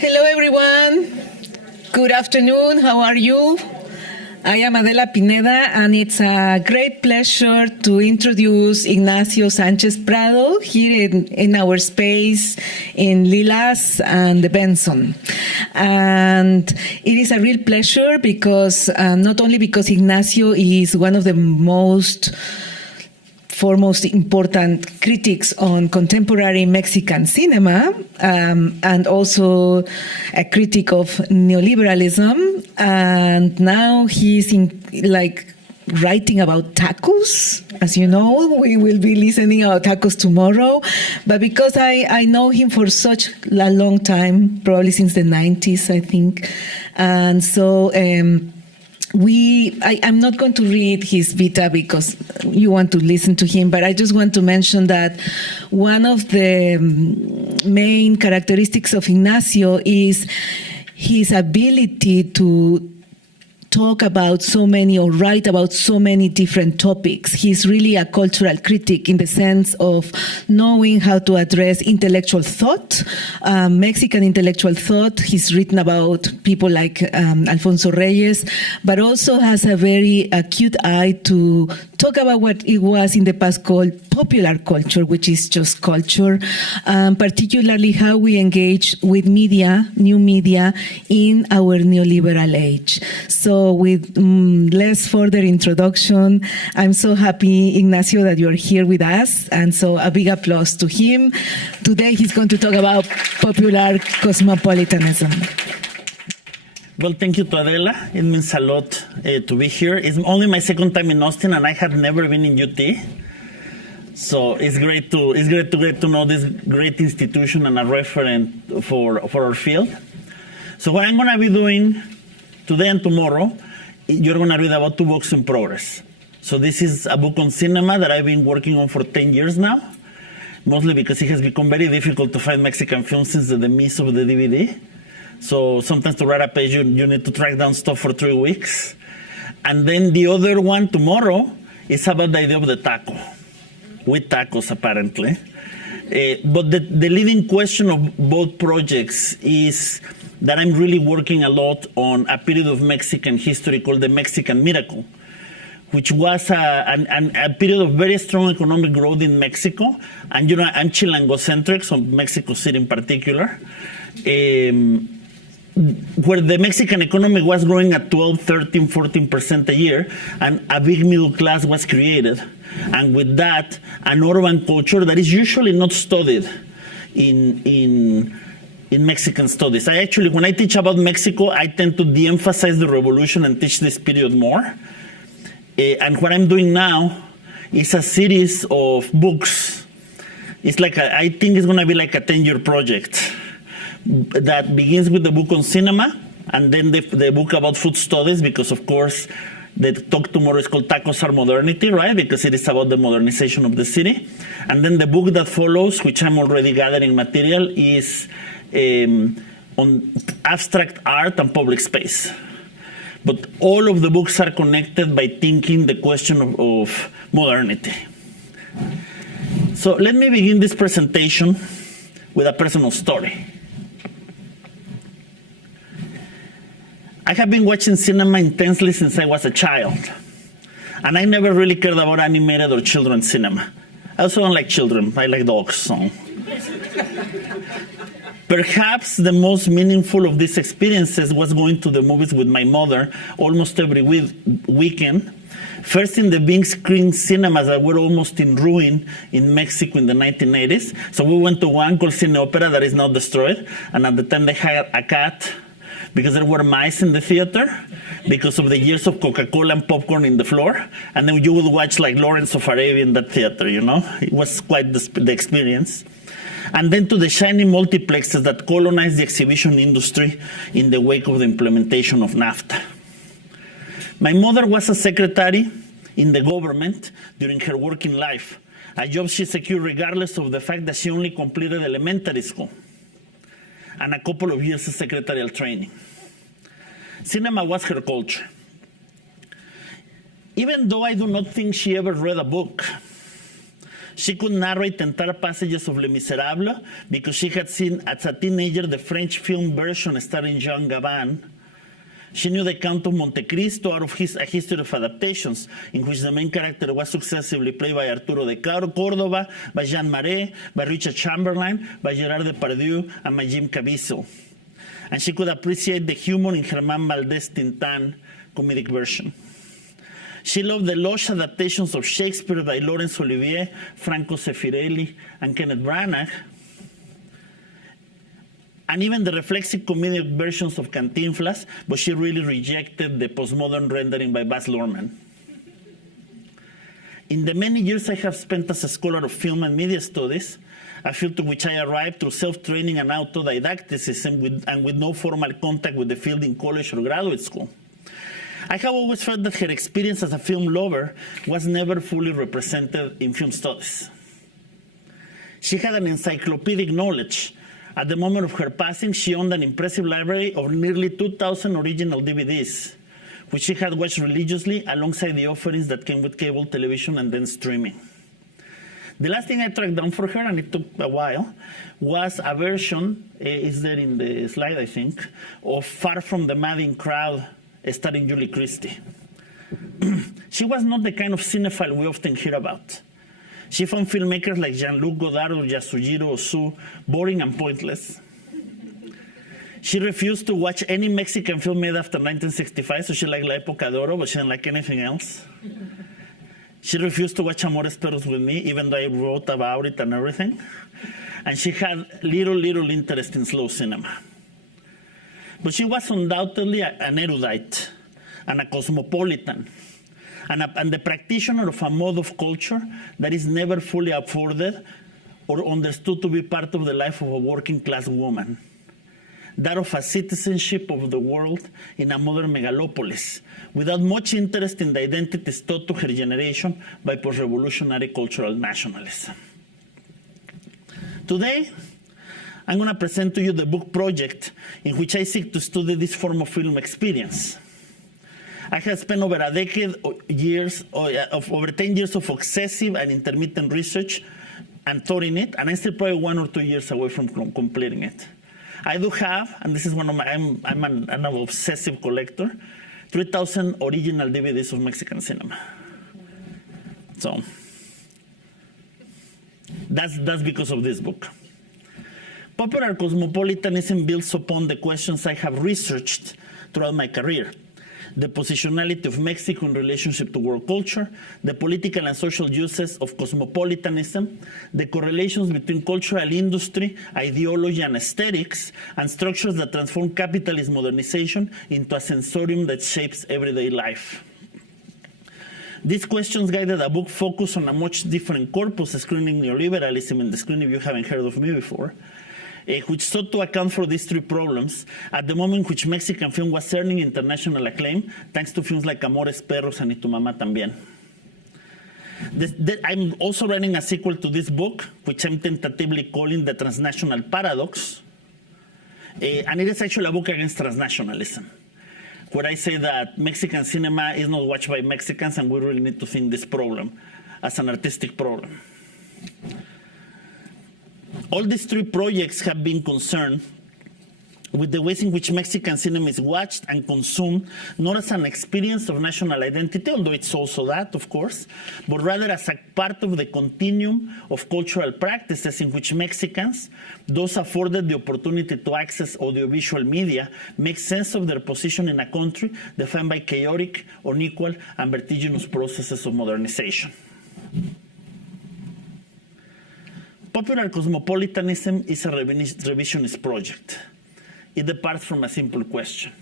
Hello, everyone. Good afternoon. How are you? I am Adela Pineda, and it's a great pleasure to introduce Ignacio Sánchez Prado here in our space in Lilas and the Benson. And it is a real pleasure because not only because Ignacio is one of the foremost important critics on contemporary Mexican cinema, and also a critic of neoliberalism. And now he's writing about tacos. As you know, we will be listening about tacos tomorrow. But because I know him for such a long time, probably since the 90s, I think. And so I'm not going to read his vita because you want to listen to him, but I just want to mention that one of the main characteristics of Ignacio is his ability to talk about so many or write about so many different topics. He's really a cultural critic in the sense of knowing how to address intellectual thought, Mexican intellectual thought. He's written about people like Alfonso Reyes, but also has a very acute eye to talk about what it was in the past called popular culture, which is just culture, particularly how we engage with media, new media, in our neoliberal age. So with less further introduction, I'm so happy, Ignacio, that you're here with us. And so a big applause to him. Today he's going to talk about popular cosmopolitanism. Well, thank you to Adela. It means a lot to be here. It's only my second time in Austin, and I had never been in UT. So it's great to get to know this great institution and a referent for our field. So what I'm going to be doing today and tomorrow, you're going to read about two books in progress. So this is a book on cinema that I've been working on for 10 years now, mostly because it has become very difficult to find Mexican films since the demise of the DVD. So sometimes to write a page, you need to track down stuff for 3 weeks. And then the other one tomorrow is about the idea of the taco, with tacos apparently. But the leading question of both projects is that I'm really working a lot on a period of Mexican history called the Mexican Miracle, which was a period of very strong economic growth in Mexico. And, I'm Chilango-centric, so Mexico City in particular, where the Mexican economy was growing at 12, 13, 14% a year, and a big middle class was created. And with that, an urban culture that is usually not studied in Mexican studies. When I teach about Mexico, I tend to de-emphasize the revolution and teach this period more. And what I'm doing now is a series of books. It's I think it's going to be like a 10-year project that begins with the book on cinema, and then the book about food studies, because of course the talk tomorrow is called Tacos Are Modernity, right? Because it is about the modernization of the city. And then the book that follows, which I'm already gathering material, is on abstract art and public space. But all of the books are connected by thinking the question of modernity. So let me begin this presentation with a personal story. I have been watching cinema intensely since I was a child. And I never really cared about animated or children's cinema. I also don't like children. I like dogs. So. Perhaps the most meaningful of these experiences was going to the movies with my mother almost every weekend. First in the big screen cinemas that were almost in ruin in Mexico in the 1980s. So we went to one called Cine Opera that is now destroyed. And at the time they had a cat because there were mice in the theater because of the years of Coca-Cola and popcorn in the floor. And then you would watch like Lawrence of Arabia in that theater, It was quite the experience. And then to the shiny multiplexes that colonized the exhibition industry in the wake of the implementation of NAFTA. My mother was a secretary in the government during her working life, a job she secured regardless of the fact that she only completed elementary school and a couple of years of secretarial training. Cinema was her culture. Even though I do not think she ever read a book, She could narrate entire passages of Les Miserables because she had seen as a teenager the French film version starring Jean Gabin. She knew the Count of Monte Cristo out of A History of Adaptations, in which the main character was successively played by Arturo de Córdoba, by Jean Marais, by Richard Chamberlain, by Gerard Depardieu, and by Jim Caviezel. And she could appreciate the humor in Germán Valdés Tintán comedic version. She loved the lush adaptations of Shakespeare by Laurence Olivier, Franco Sefirelli, and Kenneth Branagh, and even the reflexive comedic versions of Cantinflas, but she really rejected the postmodern rendering by Baz Luhrmann. In the many years I have spent as a scholar of film and media studies, a field to which I arrived through self-training and autodidacticism and with no formal contact with the field in college or graduate school, I have always felt that her experience as a film lover was never fully represented in film studies. She had an encyclopedic knowledge. At the moment of her passing, she owned an impressive library of nearly 2,000 original DVDs, which she had watched religiously alongside the offerings that came with cable television and then streaming. The last thing I tracked down for her, and it took a while, was a version, is there in the slide, I think, of Far From the Madding Crowd, starring Julie Christie. She was not the kind of cinephile we often hear about. She found filmmakers like Jean-Luc Godard or Yasujiro Ozu boring and pointless. She refused to watch any Mexican film made after 1965, so she liked La Época de Oro, but she didn't like anything else. She refused to watch Amores Perros with me, even though I wrote about it and everything. And she had little interest in slow cinema. But she was undoubtedly an erudite and a cosmopolitan and the practitioner of a mode of culture that is never fully afforded or understood to be part of the life of a working class woman. That of a citizenship of the world in a modern megalopolis, without much interest in the identities taught to her generation by post-revolutionary cultural nationalism. Today, I'm going to present to you the book project in which I seek to study this form of film experience. I have spent over a decade, over 10 years of excessive and intermittent research and thought in it, and I'm still probably 1 or 2 years away from completing it. I do have, and this is one of my, I'm an obsessive collector, 3,000 original DVDs of Mexican cinema. So that's because of this book. Popular cosmopolitanism builds upon the questions I have researched throughout my career. The positionality of Mexico in relationship to world culture, the political and social uses of cosmopolitanism, the correlations between cultural industry, ideology, and aesthetics, and structures that transform capitalist modernization into a sensorium that shapes everyday life. These questions guided a book focused on a much different corpus, screening neoliberalism in the screen if you haven't heard of me before, which sought to account for these three problems at the moment which Mexican film was earning international acclaim, thanks to films like Amores Perros and Y Tu Mamá También. I'm also writing a sequel to this book, which I'm tentatively calling The Transnational Paradox, and it is actually a book against transnationalism, where I say that Mexican cinema is not watched by Mexicans, and we really need to think this problem as an artistic problem. All these three projects have been concerned with the ways in which Mexican cinema is watched and consumed, not as an experience of national identity, although it's also that, of course, but rather as a part of the continuum of cultural practices in which Mexicans, those afforded the opportunity to access audiovisual media, make sense of their position in a country defined by chaotic, unequal, and vertiginous processes of modernization. Popular cosmopolitanism is a revisionist project. It departs from a simple question.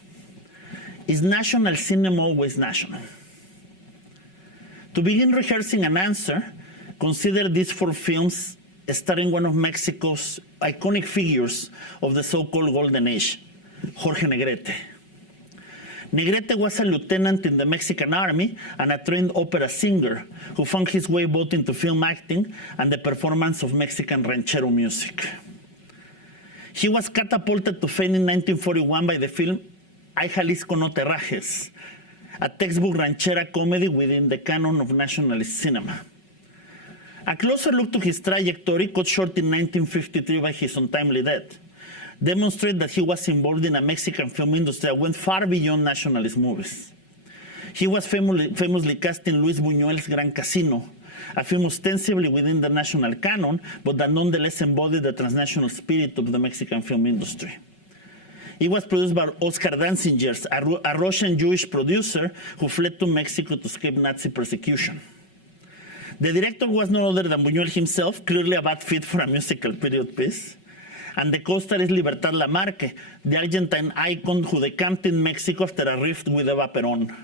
Is national cinema always national? To begin rehearsing an answer, consider these 4 films starring one of Mexico's iconic figures of the so-called Golden Age, Jorge Negrete. Negrete was a lieutenant in the Mexican army and a trained opera singer who found his way both into film acting and the performance of Mexican ranchero music. He was catapulted to fame in 1941 by the film Ay Jalisco No Te Rajes, a textbook ranchera comedy within the canon of nationalist cinema. A closer look to his trajectory, cut short in 1953 by his untimely death, demonstrates that he was involved in a Mexican film industry that went far beyond nationalist movies. He was famously cast in Luis Buñuel's Gran Casino, a film ostensibly within the national canon, but that nonetheless embodied the transnational spirit of the Mexican film industry. It was produced by Oscar Danzingers, a Russian Jewish producer who fled to Mexico to escape Nazi persecution. The director was no other than Buñuel himself, clearly a bad fit for a musical period piece. And the co-star is Libertad Lamarque, the Argentine icon who decamped in Mexico after a rift with Eva Perón.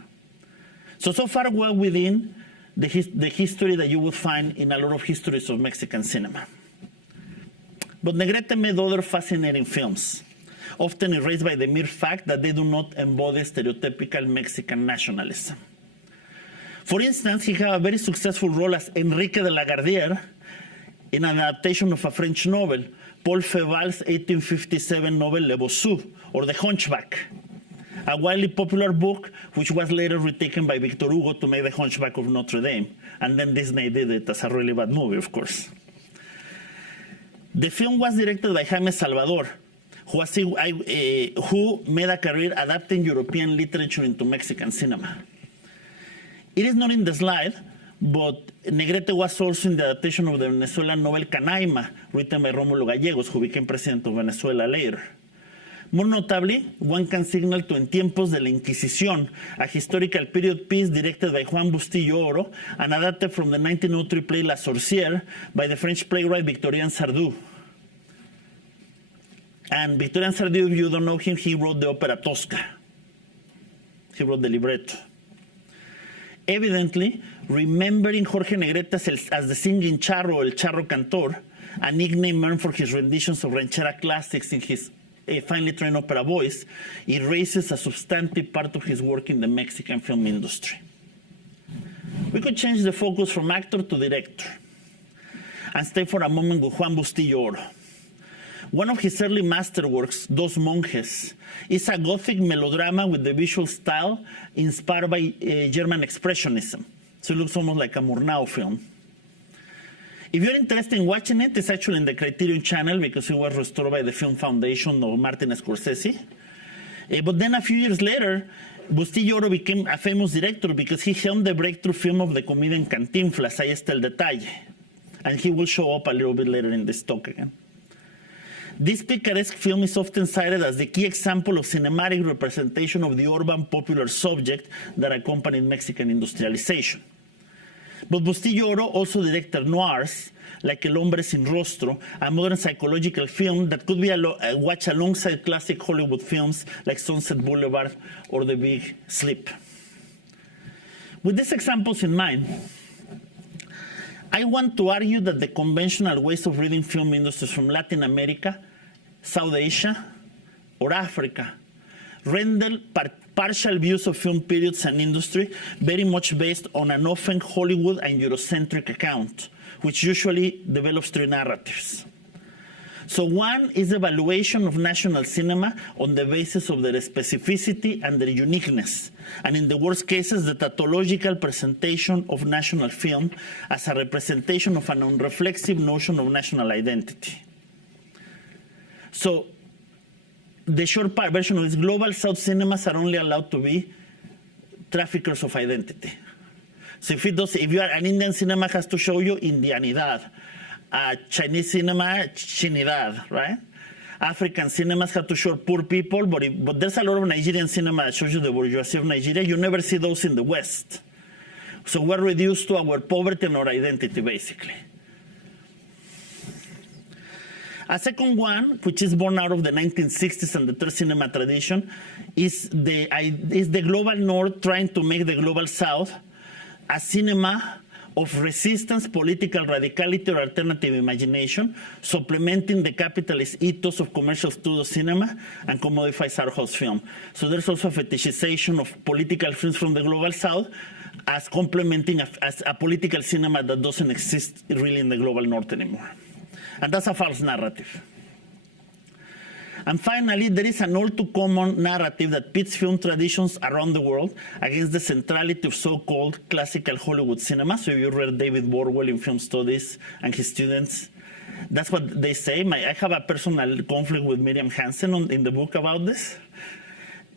So far well within the history that you will find in a lot of histories of Mexican cinema. But Negrete made other fascinating films, often erased by the mere fact that they do not embody stereotypical Mexican nationalism. For instance, he had a very successful role as Enrique de la Gardière in an adaptation of a French novel, Paul Féval's 1857 novel Le Bossu, or The Hunchback, a widely popular book which was later retaken by Victor Hugo to make The Hunchback of Notre Dame, and then Disney did it as a really bad movie, of course. The film was directed by Jaime Salvador, who made a career adapting European literature into Mexican cinema. It is not in the slide, but Negrete was also in the adaptation of the Venezuelan novel Canaima, written by Rómulo Gallegos, who became president of Venezuela later. More notably, one can signal to En Tiempos de la Inquisición, a historical period piece directed by Juan Bustillo Oro and adapted from the 1903 play La Sorcière by the French playwright Victorien Sardou. And Victorien Sardou, if you don't know him, he wrote the opera Tosca. He wrote the libretto. Evidently, remembering Jorge Negrete as the singing charro, El Charro Cantor, a nickname earned for his renditions of ranchera classics in his finely trained opera voice, erases a substantive part of his work in the Mexican film industry. We could change the focus from actor to director and stay for a moment with Juan Bustillo Oro. One of his early masterworks, Dos Monjes, is a Gothic melodrama with the visual style inspired by German Expressionism. So it looks almost like a Murnau film. If you're interested in watching it, it's actually in the Criterion channel because it was restored by the Film Foundation of Martin Scorsese. But then a few years later, Bustillo Oro became a famous director because he helmed the breakthrough film of the comedian Cantinflas, Ahí está el detalle. And he will show up a little bit later in this talk again. This picaresque film is often cited as the key example of cinematic representation of the urban popular subject that accompanied Mexican industrialization. But Bustillo Oro also directed noirs like El Hombre Sin Rostro, a modern psychological film that could be watched alongside classic Hollywood films like Sunset Boulevard or The Big Sleep. With these examples in mind, I want to argue that the conventional ways of reading film industries from Latin America, South Asia, or Africa render partial views of film periods and industry very much based on an often Hollywood and Eurocentric account, which usually develops three narratives. So one is the evaluation of national cinema on the basis of their specificity and their uniqueness, and in the worst cases, the tautological presentation of national film as a representation of an unreflexive notion of national identity. So the short version of this, global South cinemas are only allowed to be traffickers of identity. So if an Indian cinema has to show you Indianidad, Chinese cinema, Chinidad, right? African cinemas have to show poor people, but there's a lot of Nigerian cinema that shows you the bourgeoisie of Nigeria. You never see those in the West. So we're reduced to our poverty and our identity, basically. A second one, which is born out of the 1960s and the third cinema tradition, is the global North trying to make the global South a cinema of resistance, political radicality, or alternative imagination, supplementing the capitalist ethos of commercial studio cinema and commodified art house film. So there's also a fetishization of political films from the global South as complementing as a political cinema that doesn't exist really in the global North anymore. And that's a false narrative. And finally, there is an all-too-common narrative that pits film traditions around the world against the centrality of so-called classical Hollywood cinema. So if you read David Borwell in film studies and his students, that's what they say. I have a personal conflict with Miriam Hansen in the book about this.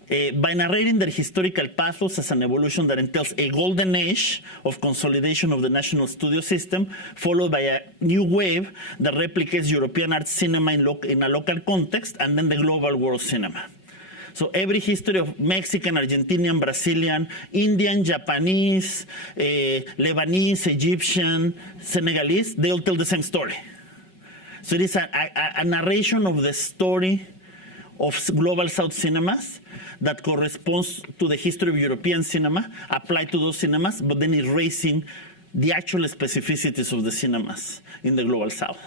By narrating their historical pathos as an evolution that entails a golden age of consolidation of the national studio system, followed by a new wave that replicates European art cinema in a local context, and then the global world cinema. So every history of Mexican, Argentinian, Brazilian, Indian, Japanese, Lebanese, Egyptian, Senegalese, they all tell the same story. So it is a narration of the story of global South cinemas that corresponds to the history of European cinema, applied to those cinemas, but then erasing the actual specificities of the cinemas in the global South.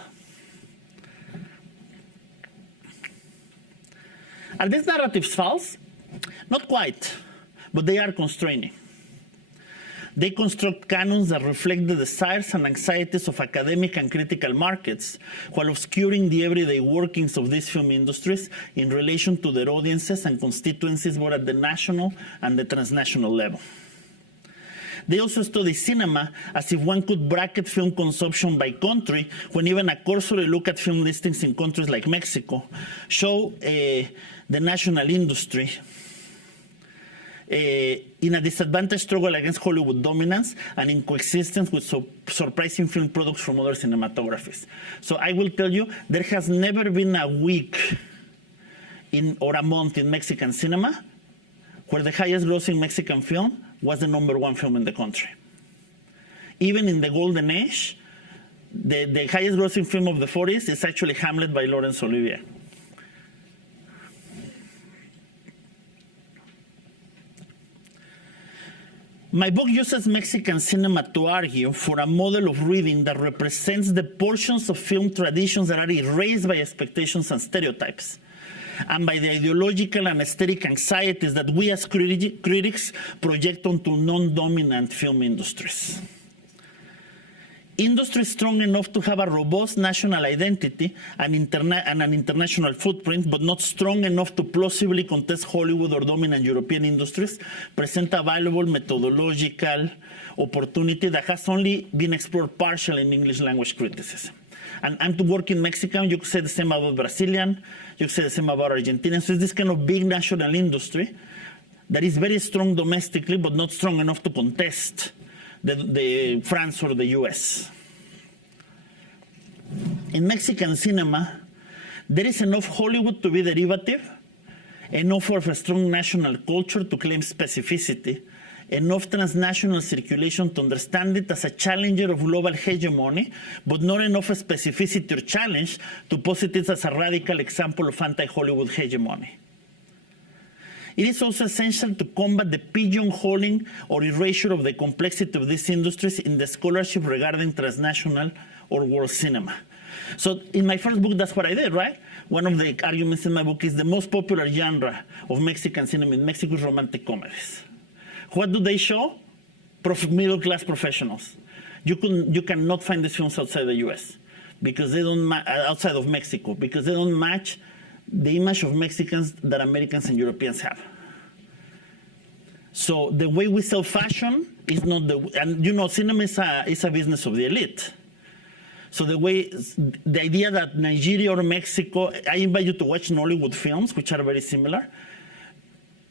Are these narratives false? Not quite, but they are constraining. They construct canons that reflect the desires and anxieties of academic and critical markets, while obscuring the everyday workings of these film industries in relation to their audiences and constituencies both at the national and the transnational level. They also study cinema as if one could bracket film consumption by country, when even a cursory look at film listings in countries like Mexico show the national industry in a disadvantaged struggle against Hollywood dominance and in coexistence with surprising film products from other cinematographies. So I will tell you, there has never been a week or a month in Mexican cinema where the highest grossing Mexican film was the #1 film in the country. Even in the golden age, the highest grossing film of the 40s is actually Hamlet by Laurence Olivier. My book uses Mexican cinema to argue for a model of reading that represents the portions of film traditions that are erased by expectations and stereotypes, and by the ideological and aesthetic anxieties that we as critics project onto non-dominant film industries. Industries strong enough to have a robust national identity and an international footprint, but not strong enough to plausibly contest Hollywood or dominant European industries, present a valuable methodological opportunity that has only been explored partially in English language criticism. And I'm to work in Mexican, you could say the same about Brazilian, you could say the same about Argentinian. So it's this kind of big national industry that is very strong domestically, but not strong enough to contest the France or the US. In Mexican cinema, there is enough Hollywood to be derivative, enough of a strong national culture to claim specificity, enough transnational circulation to understand it as a challenger of global hegemony, but not enough specificity or challenge to posit it as a radical example of anti-Hollywood hegemony. It is also essential to combat the pigeonholing or erasure of the complexity of these industries in the scholarship regarding transnational or world cinema. So in my first book, that's what I did, right? One of the arguments in my book is the most popular genre of Mexican cinema in Mexico is romantic comedies. What do they show? Middle-class professionals. You cannot find these films outside the US because they don't outside of Mexico, because they don't match the image of Mexicans that Americans and Europeans have. So the way we sell fashion is not and you know, cinema is a business of the elite. So the idea that Nigeria or Mexico, I invite you to watch Nollywood films, which are very similar.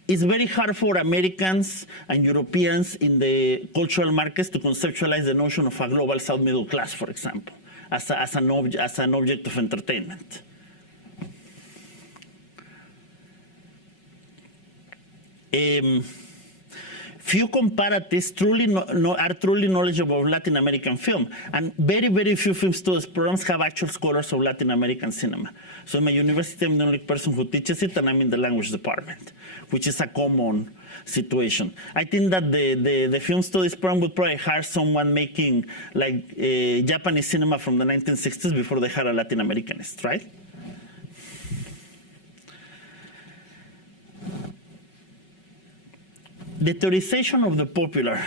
It's very hard for Americans and Europeans in the cultural markets to conceptualize the notion of a global South middle class, for example, as an object of entertainment. Few comparatives are truly knowledgeable of Latin American film, and very, very few film studies programs have actual scholars of Latin American cinema. So in my university, I'm the only person who teaches it, and I'm in the language department, which is a common situation. I think that the film studies program would probably hire someone making like Japanese cinema from the 1960s before they hire a Latin Americanist, right? The theorization of the popular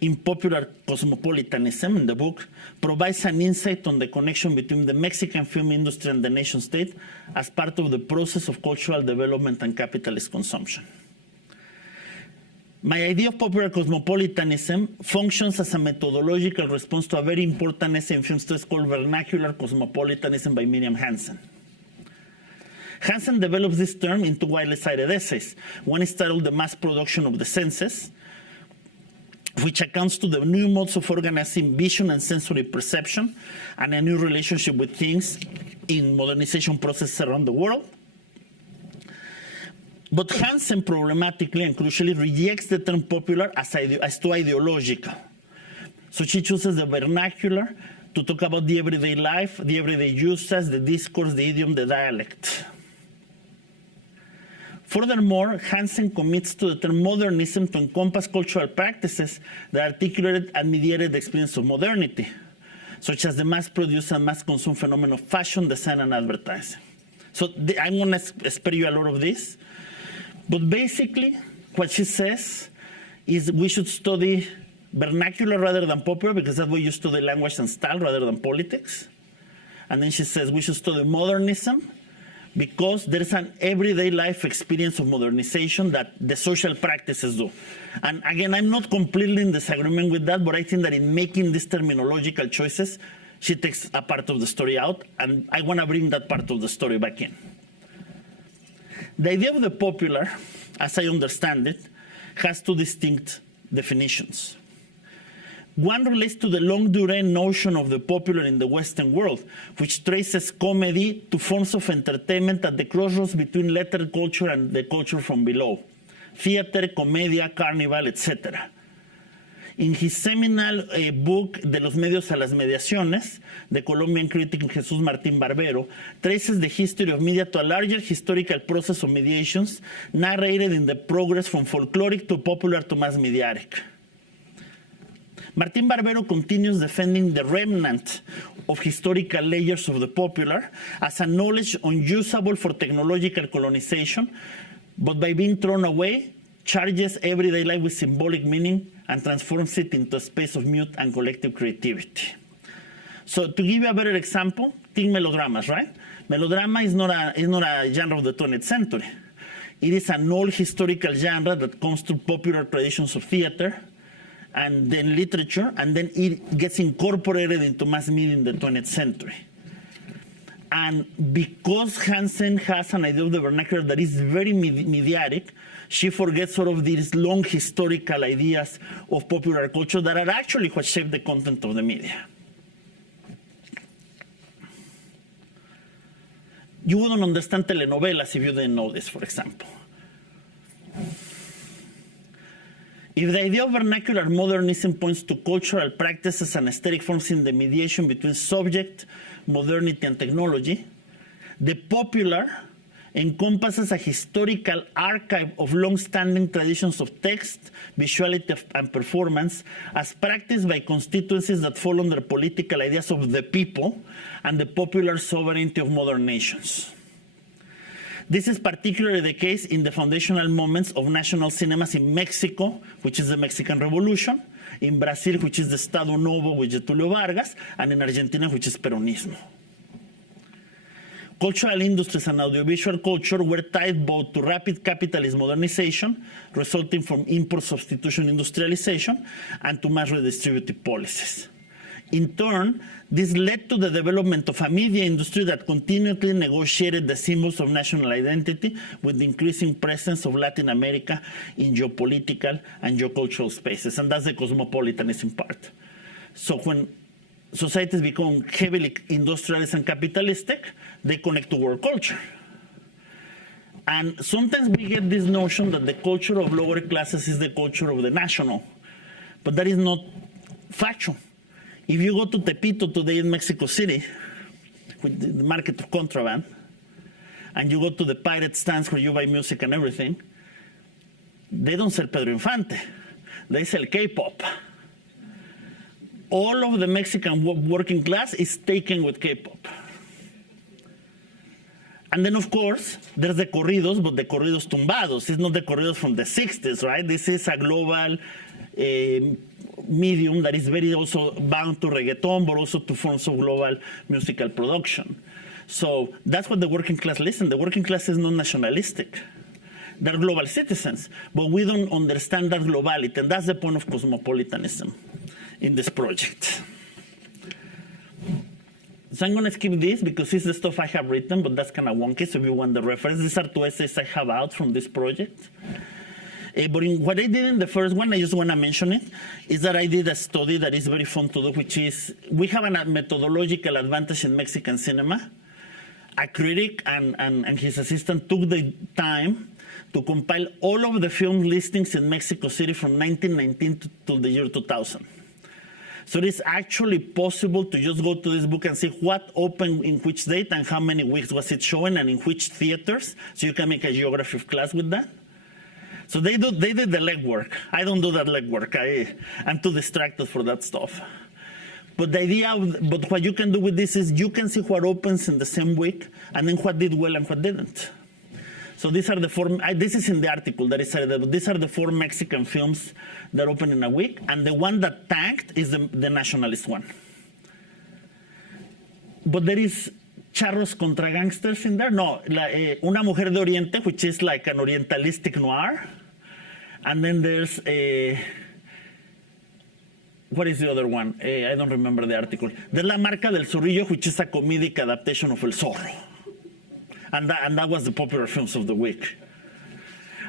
in popular cosmopolitanism in the book provides an insight on the connection between the Mexican film industry and the nation state as part of the process of cultural development and capitalist consumption. My idea of popular cosmopolitanism functions as a methodological response to a very important essay in film studies called Vernacular Cosmopolitanism by Miriam Hansen. Hansen develops this term into widely cited essays. One is titled The Mass Production of the Senses, which accounts to the new modes of organizing vision and sensory perception and a new relationship with things in modernization processes around the world. But Hansen problematically and crucially rejects the term popular as too ideological. So she chooses the vernacular to talk about the everyday life, the everyday uses, the discourse, the idiom, the dialect. Furthermore, Hansen commits to the term modernism to encompass cultural practices that articulated and mediated the experience of modernity, such as the mass-produced and mass-consumed phenomenon of fashion, design, and advertising. So I'm going to spare you a lot of this. But basically, what she says is we should study vernacular rather than popular because that's where you study language and style rather than politics. And then she says we should study modernism because there's an everyday life experience of modernization that the social practices do. And again, I'm not completely in disagreement with that, but I think that in making these terminological choices, she takes a part of the story out, and I want to bring that part of the story back in. The idea of the popular, as I understand it, has two distinct definitions. One relates to the longue durée notion of the popular in the Western world, which traces comedy to forms of entertainment at the crossroads between letter culture and the culture from below, theater, comedia, carnival, etc. In his seminal book De los medios a las mediaciones, the Colombian critic Jesús Martín Barbero traces the history of media to a larger historical process of mediations narrated in the progress from folkloric to popular to mass mediatic. Martín Barbero continues defending the remnant of historical layers of the popular as a knowledge unusable for technological colonization, but by being thrown away, charges everyday life with symbolic meaning and transforms it into a space of mute and collective creativity. So to give you a better example, think melodramas, right? Melodrama is not a genre of the 20th century. It is an old historical genre that comes through popular traditions of theater, and then literature, and then it gets incorporated into mass media in the 20th century. And because Hansen has an idea of the vernacular that is very mediatic, she forgets sort of these long historical ideas of popular culture that are actually what shape the content of the media. You wouldn't understand telenovelas if you didn't know this, for example. If the idea of vernacular modernism points to cultural practices and aesthetic forms in the mediation between subject, modernity, and technology, the popular encompasses a historical archive of long-standing traditions of text, visuality, and performance as practiced by constituencies that fall under political ideas of the people and the popular sovereignty of modern nations. This is particularly the case in the foundational moments of national cinemas in Mexico, which is the Mexican Revolution, in Brazil, which is the Estado Novo with Getulio Vargas, and in Argentina, which is Peronismo. Cultural industries and audiovisual culture were tied both to rapid capitalist modernization, resulting from import substitution industrialization, and to mass redistributive policies. In turn, this led to the development of a media industry that continually negotiated the symbols of national identity with the increasing presence of Latin America in geopolitical and geocultural spaces, and that's the cosmopolitanism part. So when societies become heavily industrialized and capitalistic, they connect to world culture. And sometimes we get this notion that the culture of lower classes is the culture of the national, but that is not factual. If you go to Tepito today in Mexico City, with the market of contraband, and you go to the pirate stands where you buy music and everything, they don't sell Pedro Infante. They sell K-pop. All of the Mexican working class is taken with K-pop. And then, of course, there's the corridos, but the corridos tumbados. It's not the corridos from the 60s, right? This is a global medium that is very also bound to reggaeton, but also to forms of global musical production. So that's what the working class listen. The working class is not nationalistic. They're global citizens, but we don't understand that globality, and that's the point of cosmopolitanism in this project. So I'm going to skip this because this is the stuff I have written, but that's kind of wonky, so if you want the reference, these are 2 essays I have out from this project. But what I did in the first one, I just want to mention it, is that I did a study that is very fun to do, which is, we have a methodological advantage in Mexican cinema. A critic and his assistant took the time to compile all of the film listings in Mexico City from 1919 to the year 2000. So it is actually possible to just go to this book and see what opened in which date and how many weeks was it showing and in which theaters. So you can make a geography of class with that. So they did the legwork. I don't do that legwork. I'm too distracted for that stuff. But the idea, but what you can do with this is you can see what opens in the same week and then what did well and what didn't. So these are the 4, this is in the article that is said, these are the 4 Mexican films that open in a week, and the one that tanked is the nationalist one. But there is Charros contra Gangsters in there. No, Una Mujer de Oriente, which is like an orientalistic noir. And then there's what is the other one? I don't remember the article. There's La Marca del Zorrillo, which is a comedic adaptation of El Zorro. And that was the popular films of the week.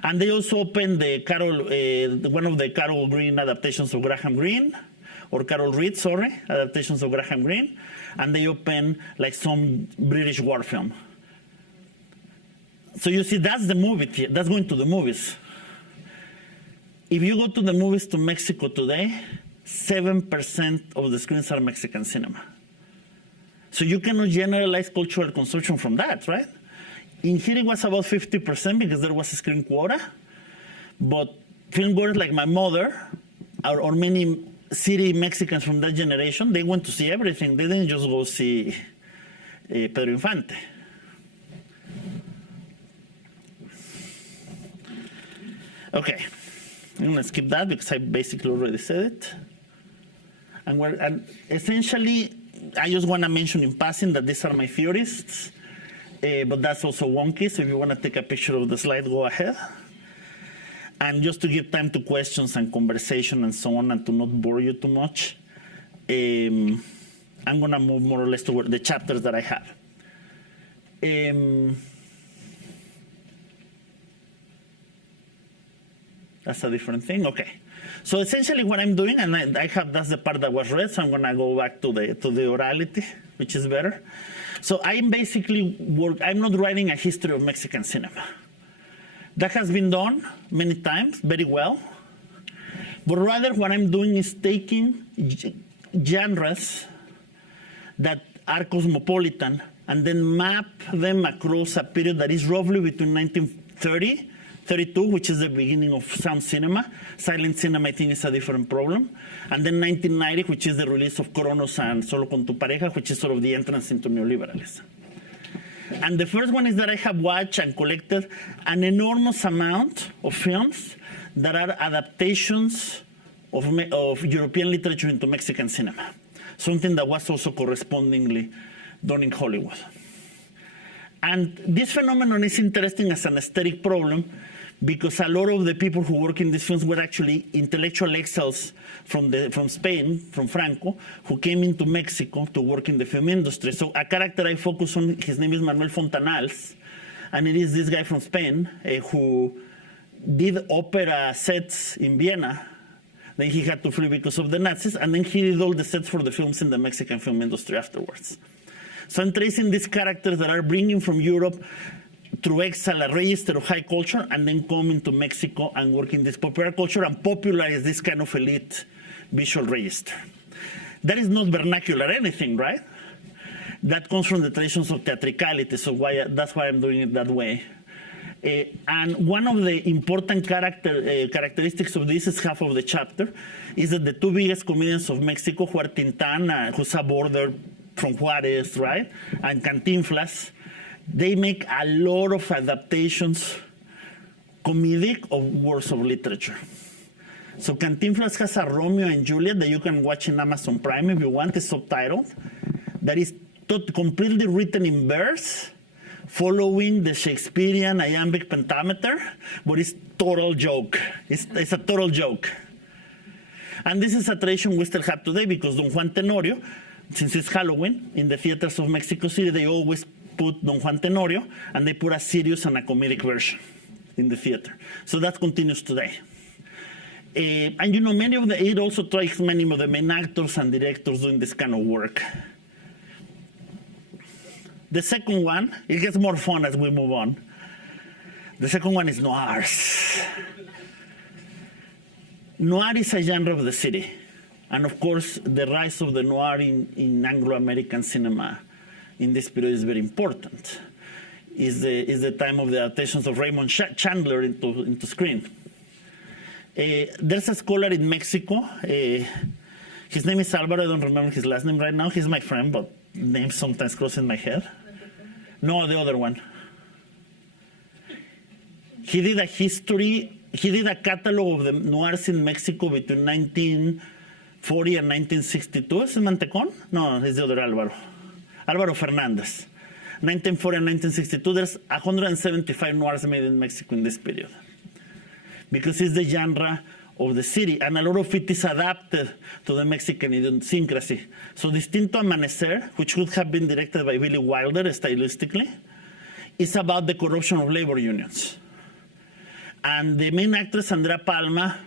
And they also opened the one of the Carol Green adaptations of Graham Greene, or Carol Reed, sorry, adaptations of Graham Greene. And they opened like some British war film. So you see, that's the movie, that's going to the movies. If you go to the movies to Mexico today, 7% of the screens are Mexican cinema. So you cannot generalize cultural consumption from that, right? In here it was about 50% because there was a screen quota. But film goers like my mother, or many city Mexicans from that generation, they went to see everything. They didn't just go see Pedro Infante. Okay, I'm going to skip that because I basically already said it. And essentially, I just want to mention in passing that these are my theorists, but that's also wonky, so if you want to take a picture of the slide, go ahead. And just to give time to questions and conversation and so on, and to not bore you too much, I'm going to move more or less toward the chapters that I have. That's a different thing. Okay. So essentially what I'm doing, and I have, that's the part that was read, so I'm going to go back to the orality, which is better. So I'm basically I'm not writing a history of Mexican cinema. That has been done many times, very well. But rather what I'm doing is taking genres that are cosmopolitan and then map them across a period that is roughly between 1930 32, which is the beginning of sound cinema. Silent cinema, I think, is a different problem. And then 1990, which is the release of Cronos and Solo con tu pareja, which is sort of the entrance into neoliberalism. And the first one is that I have watched and collected an enormous amount of films that are adaptations of European literature into Mexican cinema, something that was also correspondingly done in Hollywood. And this phenomenon is interesting as an aesthetic problem because a lot of the people who work in these films were actually intellectual exiles from Spain, from Franco, who came into Mexico to work in the film industry. So a character I focus on, his name is Manuel Fontanals, and it is this guy from Spain who did opera sets in Vienna. Then he had to flee because of the Nazis, and then he did all the sets for the films in the Mexican film industry afterwards. So I'm tracing these characters that are bringing from Europe through exile a register of high culture and then coming to Mexico and working this popular culture and popularize this kind of elite visual register. That is not vernacular anything, right? That comes from the traditions of theatricality, so that's why I'm doing it that way. And one of the important characteristics of this is half of the chapter, is that the two biggest comedians of Mexico, who are Tintin, who's a border from Juarez, right, and Cantinflas, they make a lot of adaptations, comedic, of works of literature. So Cantinflas has a Romeo and Juliet that you can watch in Amazon Prime if you want. It's subtitled. That is completely written in verse, following the Shakespearean iambic pentameter, but it's total joke. It's a total joke. And this is a tradition we still have today because Don Juan Tenorio, since it's Halloween, in the theaters of Mexico City, they always put Don Juan Tenorio, and they put a serious and a comedic version in the theater. So that continues today. And you know, it also takes many of the main actors and directors doing this kind of work. The second one, it gets more fun as we move on. The second one is noirs. Noir is a genre of the city. And of course, the rise of the noir in Anglo-American cinema in this period is very important. Is the time of the adaptations of Raymond Chandler into screen. There's a scholar in Mexico. His name is Alvaro. I don't remember his last name right now. He's my friend, but names sometimes cross in my head. No, the other one. He did a history. He did a catalog of the noirs in Mexico between 1940 and 1962. ¿Es Mantecón? No, it's the other Alvaro. Alvaro Fernandez. 1940 and 1962. There's 175 noirs made in Mexico in this period. Because it's the genre of the city, and a lot of it is adapted to the Mexican idiosyncrasy. So Distinto Amanecer, which would have been directed by Billy Wilder stylistically, is about the corruption of labor unions. And the main actress, Andrea Palma,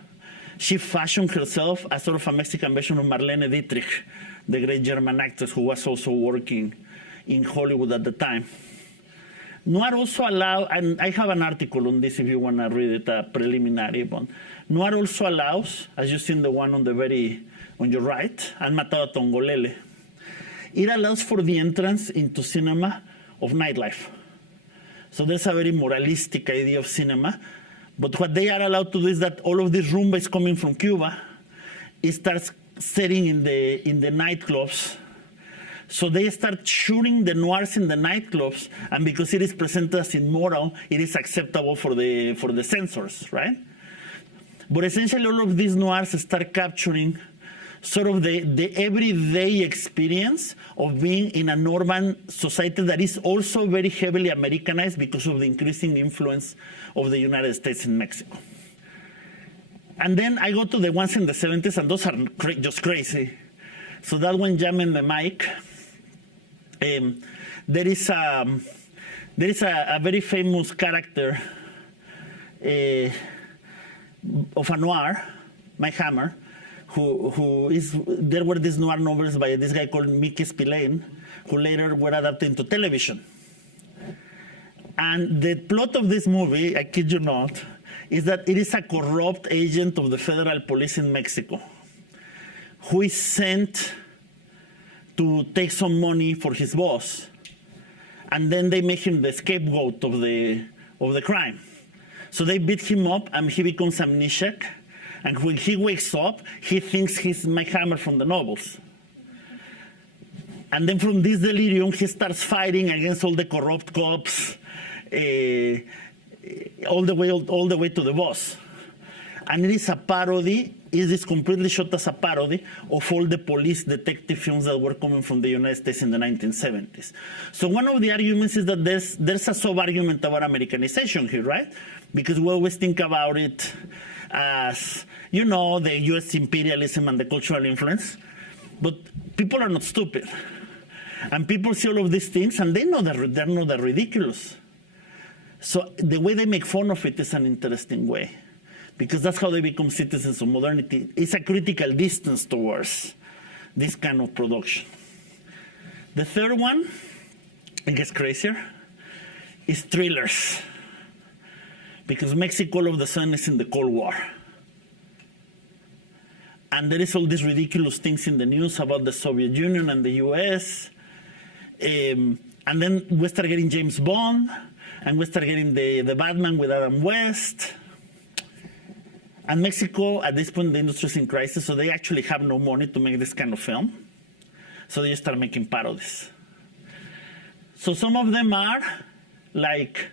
she fashioned herself as sort of a Mexican version of Marlene Dietrich, the great German actress who was also working in Hollywood at the time. Noir also allows, and I have an article on this if you want to read it, a preliminary one. Noir also allows, as you've seen the one on your right, and Matado a Tongolele, it allows for the entrance into cinema of nightlife. So there's a very moralistic idea of cinema, but what they are allowed to do is that all of this rumba is coming from Cuba. It starts setting in the nightclubs. So they start shooting the noirs in the nightclubs, and because it is presented as immoral, it is acceptable for the censors, right? But essentially, all of these noirs start capturing sort of the everyday experience of being in an urban society that is also very heavily Americanized because of the increasing influence of the United States in Mexico. And then I go to the ones in the 70s, and those are just crazy. So that one, Llamen the Mic. There is a very famous character of a noir, Mike Hammer, who is, there were these noir novels by this guy called Mickey Spillane, who later were adapted into television. And the plot of this movie, I kid you not, is that it is a corrupt agent of the federal police in Mexico who is sent to take some money for his boss, and then they make him the scapegoat of the crime. So they beat him up, and he becomes amnesiac. And when he wakes up, he thinks he's Mike Hammer from the novels. And then from this delirium, he starts fighting against all the corrupt cops, all the way to the boss. And it is a parody. It is completely shot as a parody of all the police detective films that were coming from the United States in the 1970s. So one of the arguments is that there's a sub-argument about Americanization here, right? Because we always think about it as, you know, the U.S. imperialism and the cultural influence. But people are not stupid. And people see all of these things, and they know that they're not that ridiculous. So the way they make fun of it is an interesting way, because that's how they become citizens of modernity. It's a critical distance towards this kind of production. The third one, it gets crazier, is thrillers. Because Mexico all of a sudden is in the Cold War. And there is all these ridiculous things in the news about the Soviet Union and the US. And then we start getting James Bond, and we start getting the Batman with Adam West. And Mexico, at this point, the industry is in crisis, so they actually have no money to make this kind of film. So they just start making parodies. So some of them are like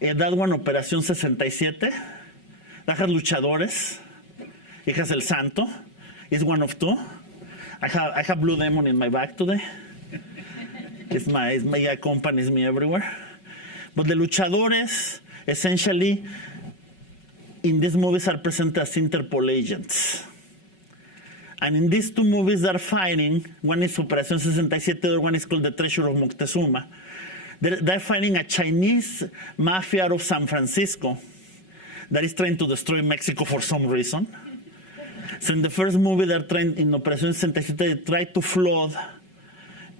that one, Operación 67, that has luchadores. Hijas El Santo is one of two. I have Blue Demon in my bag today. It accompanies me everywhere. But the luchadores, essentially, in these movies are presented as Interpol agents. And in these two movies they're fighting, one is Operación 67, the other one is called The Treasure of Moctezuma. They're fighting a Chinese mafia out of San Francisco that is trying to destroy Mexico for some reason. So in the first movie, they're trying, in Operación 67, they try to flood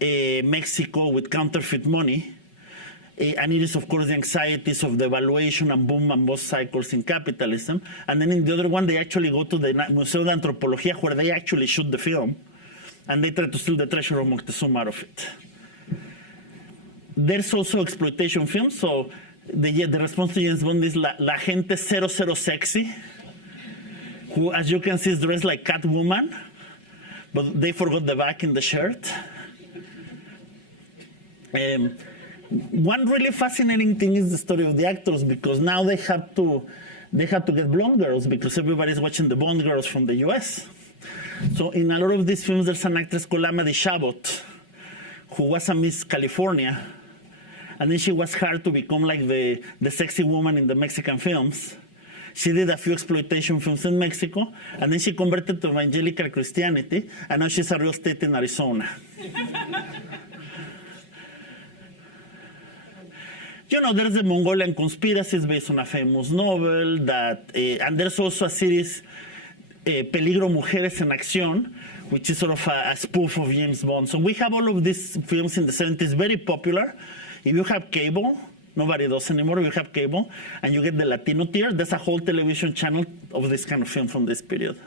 Mexico with counterfeit money. And it is, of course, the anxieties of the devaluation and boom and bust cycles in capitalism. And then in the other one, they actually go to the Museo de Antropología, where they actually shoot the film, and they try to steal the treasure of Moctezuma out of it. There's also exploitation films. So the response to James Bond is La Gente 00 Sexy, who, as you can see, is dressed like Catwoman, but they forgot the back in the shirt. One really fascinating thing is the story of the actors, because now they have to get blonde girls because everybody's watching the Bond girls from the US. So in a lot of these films, there's an actress called Amadi Shabot, who was a Miss California, and then she was hired to become like the sexy woman in the Mexican films. She did a few exploitation films in Mexico, and then she converted to evangelical Christianity, and now she's a real estate in Arizona. You know, there's the Mongolian conspiracies based on a famous novel that, and there's also a series, Peligro Mujeres en Acción, which is sort of a spoof of James Bond. So we have all of these films in the 70s, very popular. If you have cable, nobody does anymore, you have cable, and you get the Latino tier, there's a whole television channel of this kind of film from this period.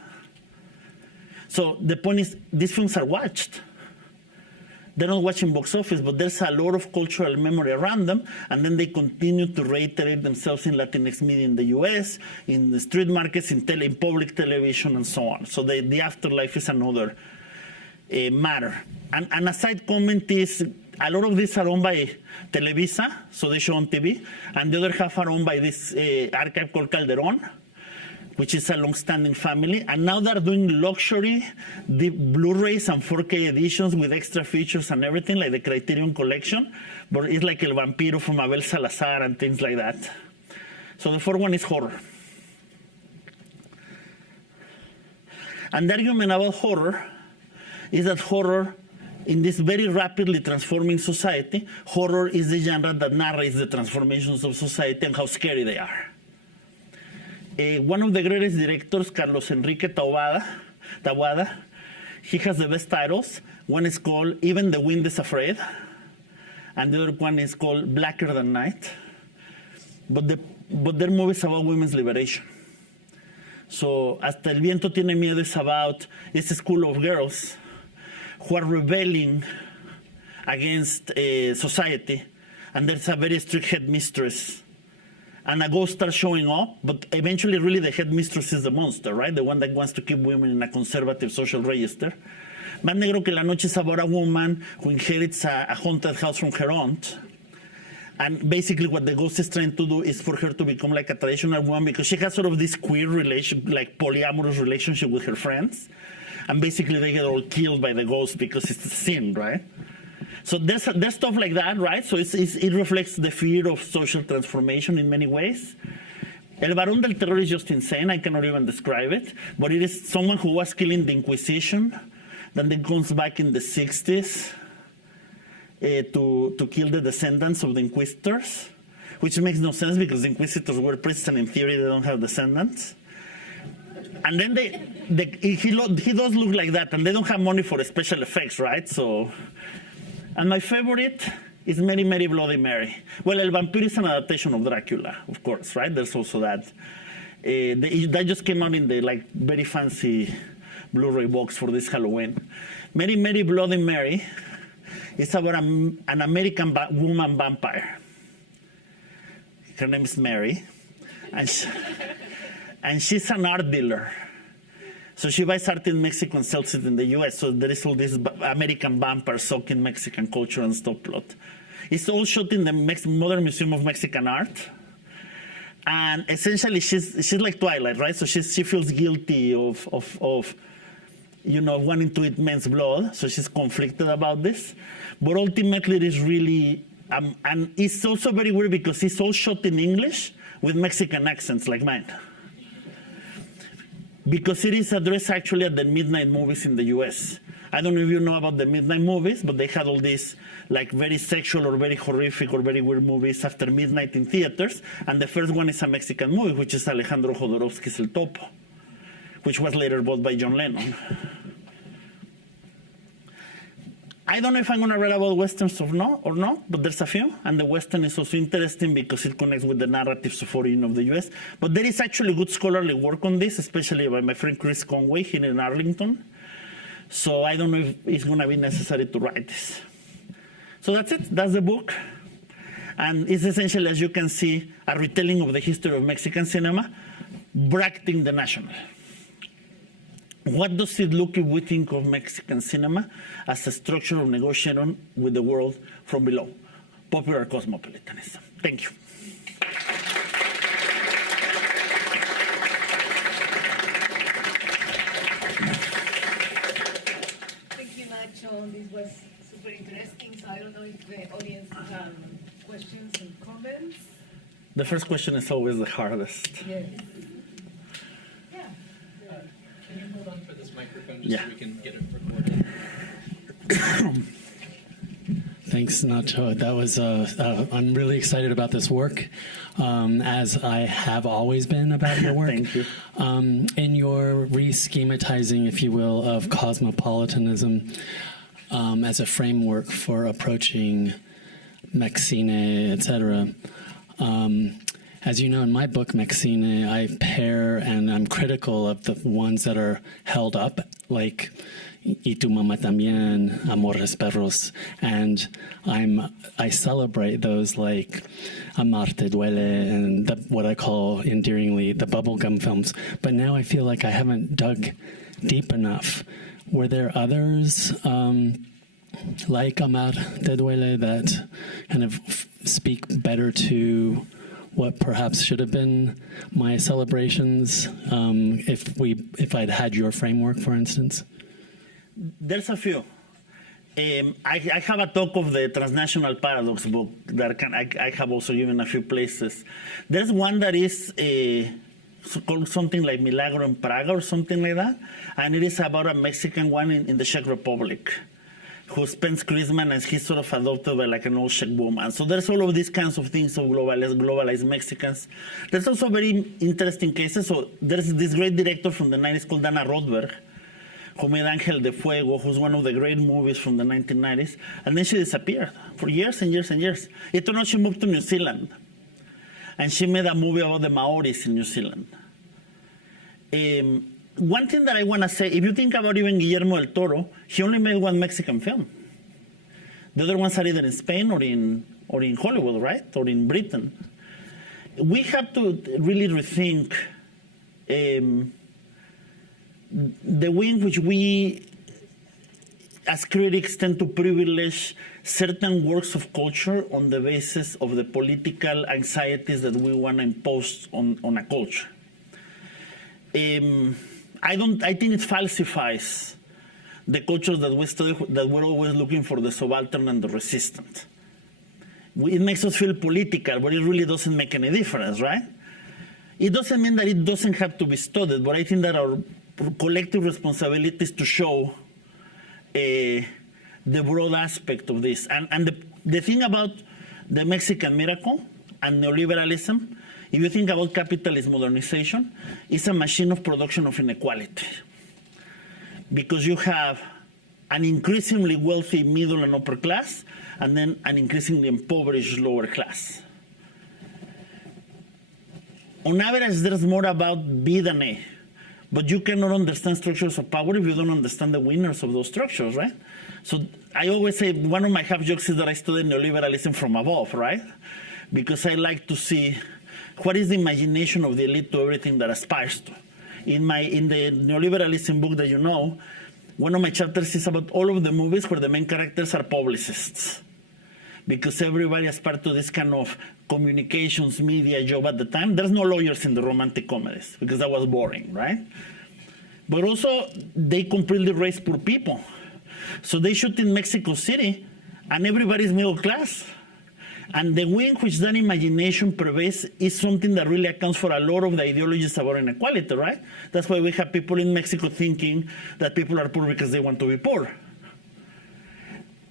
So the point is, these films are watched. They're not watching box office, but there's a lot of cultural memory around them, and then they continue to reiterate themselves in Latinx media in the US, in the street markets, in public television, and so on. So the afterlife is another matter. And a side comment is, a lot of these are owned by Televisa, so they show on TV, and the other half are owned by this archive called Calderón, which is a long-standing family, and now they're doing luxury Blu-rays and 4K editions with extra features and everything, like the Criterion Collection, but it's like El Vampiro from Abel Salazar and things like that. So the fourth one is horror. And the argument about horror is that horror, in this very rapidly transforming society, horror is the genre that narrates the transformations of society and how scary they are. One of the greatest directors, Carlos Enrique Taboada, he has the best titles. One is called Even the Wind is Afraid, and the other one is called Blacker Than Night. But they're movies about women's liberation. So Hasta el Viento Tiene Miedo is about this school of girls who are rebelling against society, and there's a very strict headmistress. And a ghost starts showing up, but eventually really the headmistress is the monster, right? The one that wants to keep women in a conservative social register. Más Negro que la Noche is about a woman who inherits a haunted house from her aunt. And basically what the ghost is trying to do is for her to become like a traditional woman, because she has sort of this queer relation, like polyamorous relationship with her friends. And basically they get all killed by the ghost because it's a sin, right? So there's stuff like that, right? So it reflects the fear of social transformation in many ways. El Barón del Terror is just insane. I cannot even describe it. But it is someone who was killing the Inquisition, then they comes back in the 60s to kill the descendants of the Inquisitors, which makes no sense because the Inquisitors were priests and in theory they don't have descendants. And then he does look like that, and they don't have money for the special effects, right? So. And my favorite is Mary, Mary, Bloody Mary. Well, El Vampiro is an adaptation of Dracula, of course, right? There's also that. That just came out in the like very fancy Blu-ray box for this Halloween. Mary, Mary, Bloody Mary is about an American woman vampire. Her name is Mary, and she's an art dealer. So she buys art in Mexico and sells it in the US. So there is all this American vampire soaking Mexican culture and stuff plot. It's all shot in the Modern Museum of Mexican Art. And essentially, she's like Twilight, right? So she feels guilty of wanting to eat men's blood. So she's conflicted about this. But ultimately, it is really, and it's also very weird because it's all shot in English with Mexican accents like mine. Because it is addressed actually at the midnight movies in the US. I don't know if you know about the midnight movies, but they had all these like very sexual or very horrific or very weird movies after midnight in theaters. And the first one is a Mexican movie, which is Alejandro Jodorowsky's El Topo, which was later bought by John Lennon. I don't know if I'm going to read about Westerns or not, but there's a few. And the Western is also interesting because it connects with the narratives of origin of the US. But there is actually good scholarly work on this, especially by my friend Chris Conway here in Arlington. So I don't know if it's going to be necessary to write this. So that's it. That's the book. And it's essentially, as you can see, a retelling of the history of Mexican cinema, bracketing the national. What does it look if we think of Mexican cinema as a structure of negotiation with the world from below? Popular cosmopolitanism. Thank you. Thank you, Nacho. This was super interesting. So I don't know if the audience have questions and comments. The first question is always the hardest. Yes. Can you hold on for this microphone Yeah. so we can get it recorded? Thanks, Nacho. That was. I'm really excited about this work, as I have always been about your work. Thank you. In your re-schematizing, if you will, of cosmopolitanism as a framework for approaching Mexcine, etc. As you know, in my book, Mexcine, I pair and I'm critical of the ones that are held up, like Y tu mamá también, Amores Perros, and I celebrate those like Amarte Duele and what I call endearingly the bubblegum films. But now I feel like I haven't dug deep enough. Were there others like Amarte Duele that kind of speak better to what perhaps should have been my celebrations if I'd had your framework, for instance? There's a few. I have a talk of the transnational paradox book that I have also given a few places. There's one that is called something like Milagro en Praga or something like that, and it is about a Mexican one in the Czech Republic who spends Christmas and he's sort of adopted by like an old Czech woman. So there's all of these kinds of things of globalized Mexicans. There's also very interesting cases. So there's this great director from the 90s called Dana Rothberg, who made Ángel de Fuego, who's one of the great movies from the 1990s. And then she disappeared for years and years and years. It turned out she moved to New Zealand. And she made a movie about the Maoris in New Zealand. One thing that I want to say, if you think about even Guillermo del Toro, he only made one Mexican film. The other ones are either in Spain or in Hollywood, right? Or in Britain. We have to really rethink the way in which we, as critics, tend to privilege certain works of culture on the basis of the political anxieties that we want to impose on a culture. I think it falsifies the cultures that we study, that we're always looking for the subaltern and the resistant. It makes us feel political, but it really doesn't make any difference, right? It doesn't mean that it doesn't have to be studied, but I think that our collective responsibility is to show the broad aspect of this. And the thing about the Mexican miracle and neoliberalism, if you think about capitalist modernization, it's a machine of production of inequality. Because you have an increasingly wealthy middle and upper class, and then an increasingly impoverished lower class. On average, there's more about B than A. But you cannot understand structures of power if you don't understand the winners of those structures, right? So I always say one of my half jokes is that I study neoliberalism from above, right? Because I like to see what is the imagination of the elite to everything that aspires to. In the neoliberalism book that you know, one of my chapters is about all of the movies where the main characters are publicists. because everybody as part of this kind of communications media job at the time, there's no lawyers in the romantic comedies because that was boring, right? But also, they completely raise poor people. So they shoot in Mexico City, and everybody's middle class. And the way in which that imagination pervades is something that really accounts for a lot of the ideologies about inequality, right? That's why we have people in Mexico thinking that people are poor because they want to be poor.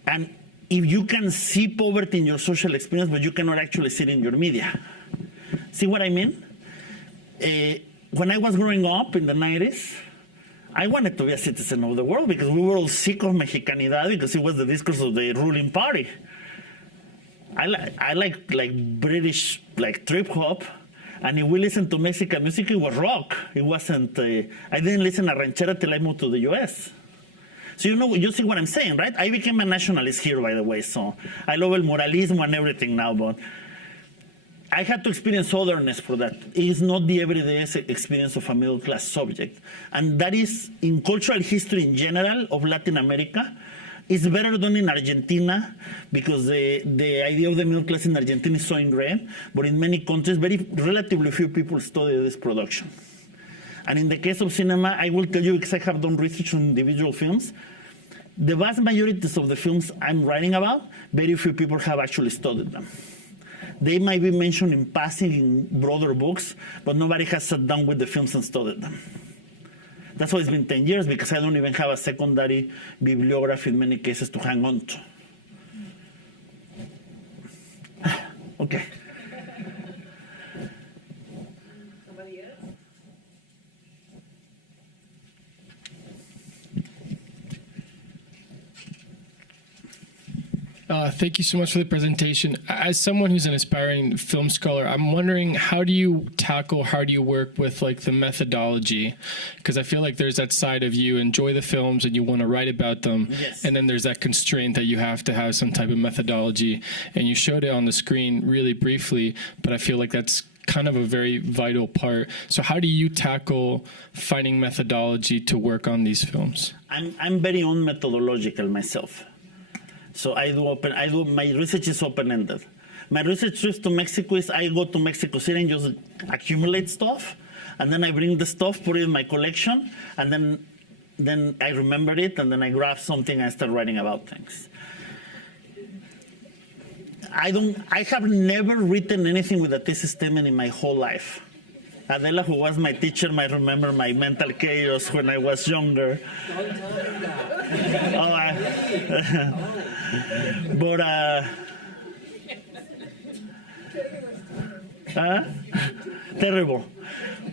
And if you can see poverty in your social experience, but you cannot actually see it in your media. See what I mean? When I was growing up in the 90s, I wanted to be a citizen of the world because we were all sick of Mexicanidad because it was the discourse of the ruling party. I like British trip hop, and if we listen to Mexican music, it was rock. It wasn't. I didn't listen to ranchera till I moved to the U.S. So you see what I'm saying, right? I became a nationalist here, by the way. So I love el moralismo and everything now, but I had to experience otherness for that. It is not the everyday experience of a middle class subject, and that is in cultural history in general of Latin America. It's better done in Argentina because the idea of the middle class in Argentina is so ingrained, but in many countries, relatively few people study this production. And in the case of cinema, I will tell you, because I have done research on individual films, the vast majority of the films I'm writing about, very few people have actually studied them. They might be mentioned in passing in broader books, but nobody has sat down with the films and studied them. That's why it's been 10 years, because I don't even have a secondary bibliography in many cases to hang on to. Okay. Somebody else? Thank you so much for the presentation. As someone who's an aspiring film scholar, I'm wondering, how do you work with the methodology? Because I feel like there's that side of you enjoy the films and you want to write about them. Yes. And then there's that constraint that you have to have some type of methodology. And you showed it on the screen really briefly, but I feel like that's kind of a very vital part. So how do you tackle finding methodology to work on these films? I'm very unmethodological myself. So my research is open-ended. My research trips to Mexico is I go to Mexico City and just accumulate stuff, and then I bring the stuff, put it in my collection, and then I remember it, and then I grab something and I start writing about things. I have never written anything with a thesis statement in my whole life. Adela, who was my teacher, might remember my mental chaos when I was younger. Terrible.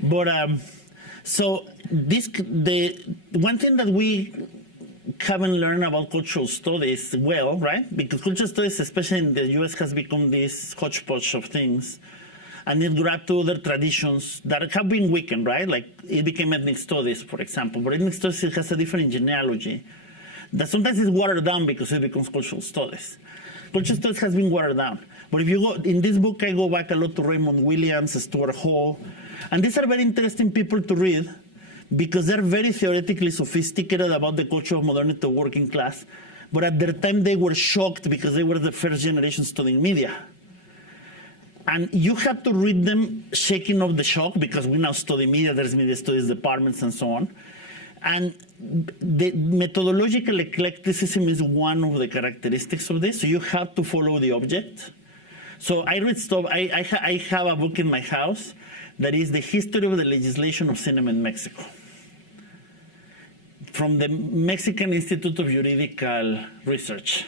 But so the one thing that we haven't learned about cultural studies well, right? Because cultural studies, especially in the US, has become this hodgepodge of things. And it grabbed to other traditions that have been weakened, right? Like it became ethnic studies, for example. But ethnic studies has a different genealogy that sometimes is watered down because it becomes cultural studies. Cultural studies has been watered down. But if you go, in this book, I go back a lot to Raymond Williams, Stuart Hall. And these are very interesting people to read because they're very theoretically sophisticated about the culture of modernity to working class. But at their time, they were shocked because they were the first generation studying media. And you have to read them shaking off the shock because we now study media, there's media studies departments and so on. And the methodological eclecticism is one of the characteristics of this. So you have to follow the object. So I read stuff, I have a book in my house that is the history of the legislation of cinema in Mexico. From the Mexican Institute of Juridical Research.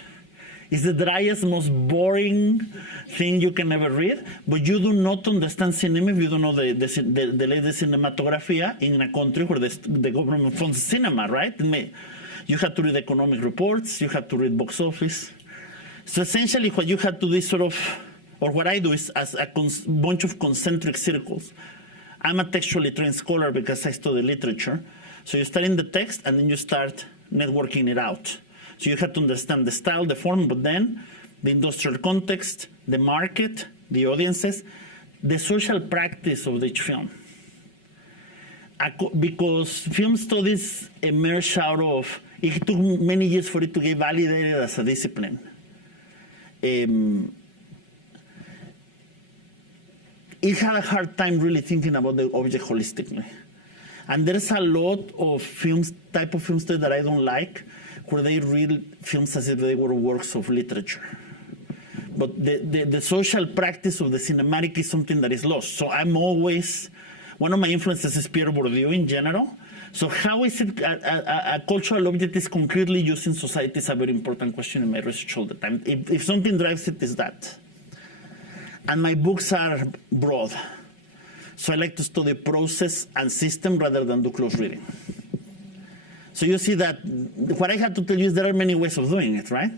It's the driest, most boring thing you can ever read, but you do not understand cinema if you don't know the latest cinematography in a country where the government funds cinema, right? You have to read economic reports, you have to read box office. So essentially what you have to do is sort of, or what I do is as a bunch of concentric circles. I'm a textually trained scholar because I study literature. So you start in the text and then you start networking it out. So you have to understand the style, the form, but then the industrial context, the market, the audiences, the social practice of each film. Because film studies emerge out of, it took many years for it to get validated as a discipline. it had a hard time really thinking about the object holistically. And there's a lot of type of films that I don't like, where they read films as if they were works of literature. But the social practice of the cinematic is something that is lost. So I'm always, one of my influences is Pierre Bourdieu in general. So how is it a cultural object is concretely used in society is a very important question in my research all the time. If something drives it, is that. And my books are broad. So I like to study process and system rather than do close reading. So you see that what I have to tell you is there are many ways of doing it, right?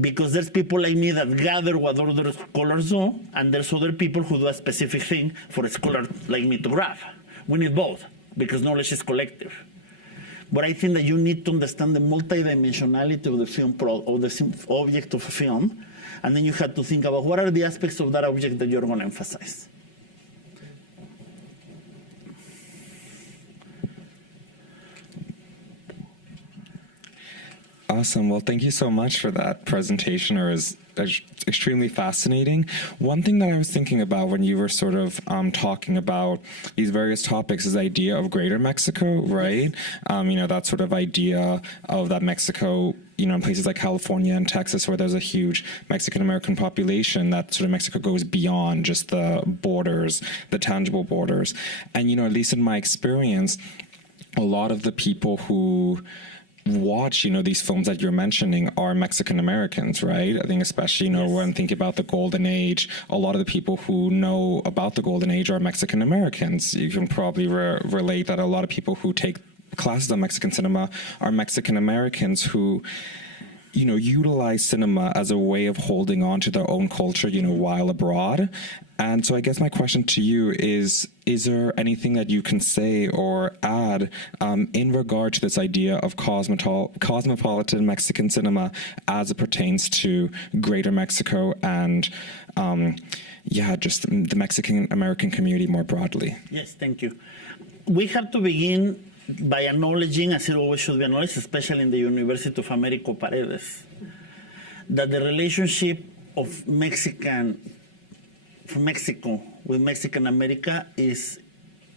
Because there's people like me that gather what other scholars do, and there's other people who do a specific thing for a scholar like me to grab. We need both, because knowledge is collective. But I think that you need to understand the multidimensionality of the film, of the object of a film, and then you have to think about what are the aspects of that object that you're going to emphasize. Awesome. Well, thank you so much for that presentation. It was extremely fascinating. One thing that I was thinking about when you were sort of talking about these various topics is the idea of Greater Mexico, right? That sort of idea of that Mexico, in places like California and Texas, where there's a huge Mexican-American population, that sort of Mexico goes beyond just the borders, the tangible borders. And, at least in my experience, a lot of the people who watch, these films that you're mentioning are Mexican Americans, right? I think especially, when thinking about the Golden Age, a lot of the people who know about the Golden Age are Mexican Americans. You can probably relate that a lot of people who take classes on Mexican cinema are Mexican Americans who, utilize cinema as a way of holding on to their own culture, while abroad. And so I guess my question to you is there anything that you can say or add in regard to this idea of cosmopolitan Mexican cinema as it pertains to Greater Mexico and, just the Mexican-American community more broadly? Yes, thank you. We have to begin by acknowledging, as it always should be acknowledged, especially in the University of Americo Paredes, that the relationship of Mexico with Mexican America is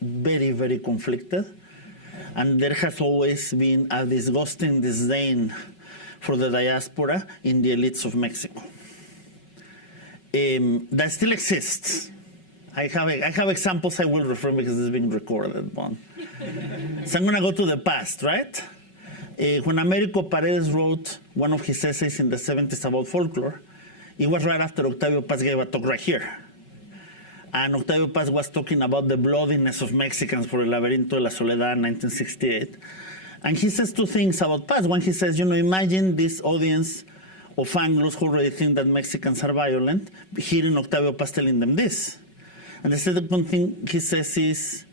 very, very conflicted. And there has always been a disgusting disdain for the diaspora in the elites of Mexico. That still exists. I have examples I will refer because it's being recorded. So I'm going to go to the past, right? When Americo Paredes wrote one of his essays in the 70s about folklore, it was right after Octavio Paz gave a talk right here. And Octavio Paz was talking about the bloodiness of Mexicans for El Laberinto de la Soledad in 1968. And he says two things about Paz. One, he says, imagine this audience of Anglos who already think that Mexicans are violent, hearing Octavio Paz telling them this. And the second thing he says is,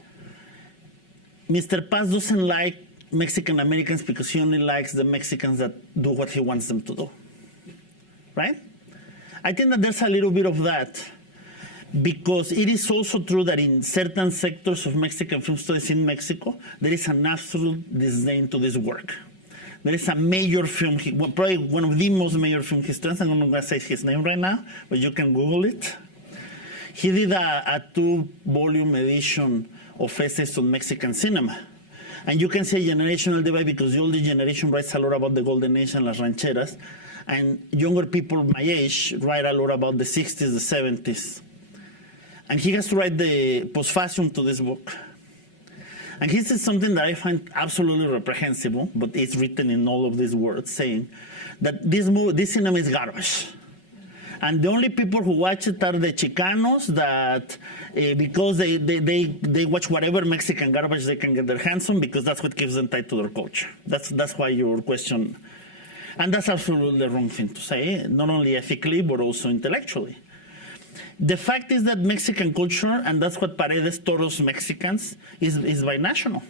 Mr. Paz doesn't like Mexican Americans because he only likes the Mexicans that do what he wants them to do, right? I think that there's a little bit of that, because it is also true that in certain sectors of Mexican film studies in Mexico, there is an absolute disdain to this work. There is a major film, probably one of the most major film historians, I'm not going to say his name right now, but you can Google it. He did a 2-volume edition of essays on Mexican cinema. And you can say generational divide because the older generation writes a lot about the Golden Age and Las Rancheras, and younger people my age write a lot about the 60s, the 70s. And he has to write the postfacium to this book. And he says something that I find absolutely reprehensible, but it's written in all of these words, saying that this cinema is garbage. And the only people who watch it are the Chicanos that, because they watch whatever Mexican garbage they can get their hands on, because that's what gives them tied to their culture. That's why your question, and that's absolutely the wrong thing to say, not only ethically, but also intellectually. The fact is that Mexican culture, and that's what Paredes taught us Mexicans, is binational.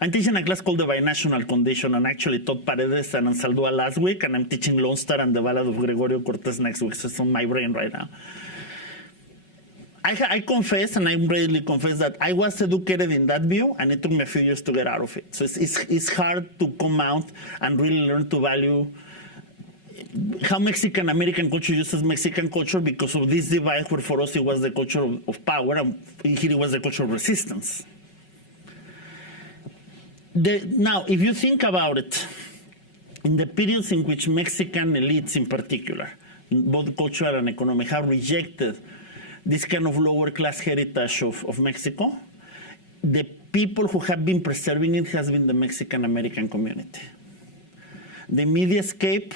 I'm teaching a class called the Binational Condition, and actually taught Paredes and Ansaldúa last week, and I'm teaching Lone Star and the Ballad of Gregorio Cortés next week, so it's on my brain right now. I confess, and I readily confess, that I was educated in that view, and it took me a few years to get out of it. So it's hard to come out and really learn to value how Mexican American culture uses Mexican culture because of this divide where for us it was the culture of power and here it was the culture of resistance. Now, if you think about it, in the periods in which Mexican elites in particular, both cultural and economic, have rejected this kind of lower class heritage of Mexico, the people who have been preserving it has been the Mexican American community. The mediascape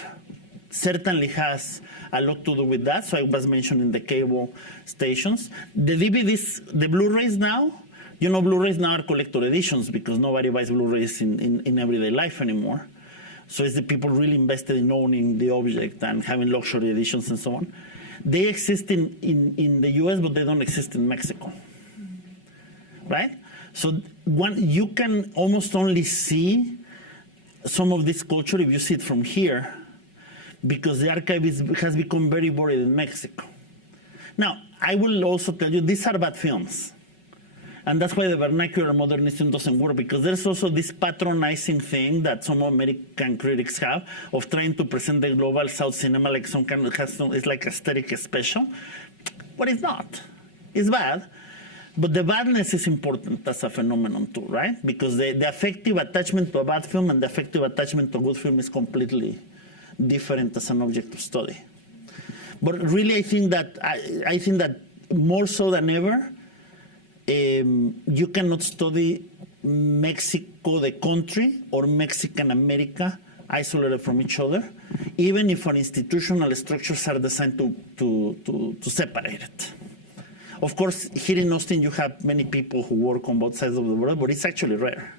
certainly has a lot to do with that. So I was mentioning the cable stations. The DVDs, the Blu-rays now, you know, Blu-rays now are collector editions because nobody buys Blu-rays in everyday life anymore. So it's the people really invested in owning the object and having luxury editions and so on. They exist in the US, but they don't exist in Mexico, right? So you can almost only see some of this culture if you see it from here, because the archive has become very buried in Mexico. Now, I will also tell you, these are bad films. And that's why the vernacular modernism doesn't work, because there's also this patronizing thing that some American critics have of trying to present the global South cinema like some kind of, it's like aesthetic special. But it's not. It's bad. But the badness is important as a phenomenon too, right? Because the affective attachment to a bad film and the affective attachment to a good film is completely different as an object of study. But really, I think that more so than ever, you cannot study Mexico, the country, or Mexican America isolated from each other, even if our institutional structures are designed to separate it. Of course, here in Austin, you have many people who work on both sides of the world, but it's actually rare.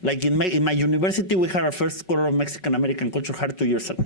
Like in my university, we had our first scholar of Mexican American culture hired 2 years ago.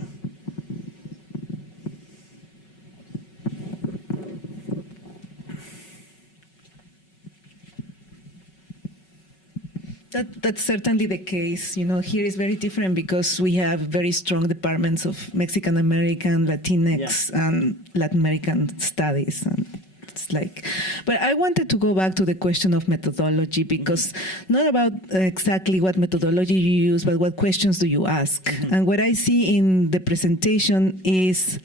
That's certainly the case. You know, here is very different because we have very strong departments of Mexican American, Latinx, and Latin American studies. And it's like, but I wanted to go back to the question of methodology, because not about exactly what methodology you use, but what questions do you ask? Mm-hmm. And what I see in the presentation is,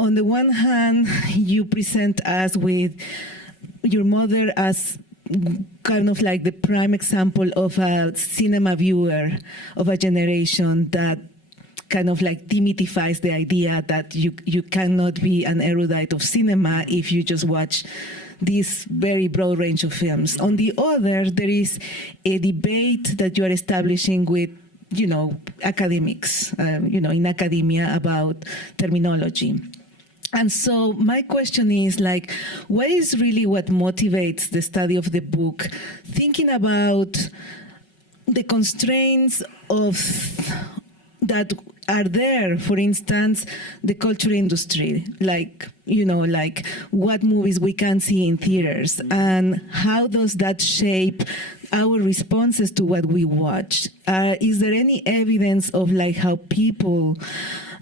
on the one hand, you present us with your mother as kind of like the prime example of a cinema viewer of a generation that kind of like demythifies the idea that you cannot be an erudite of cinema if you just watch this very broad range of films. On the other, there is a debate that you are establishing with, you know, academics, you know, in academia about terminology. And so my question is, like, what is really what motivates the study of the book? Thinking about the constraints of that are there, for instance, the culture industry, like, you know, like what movies we can see in theaters, and how does that shape our responses to what we watch? Is there any evidence of like how people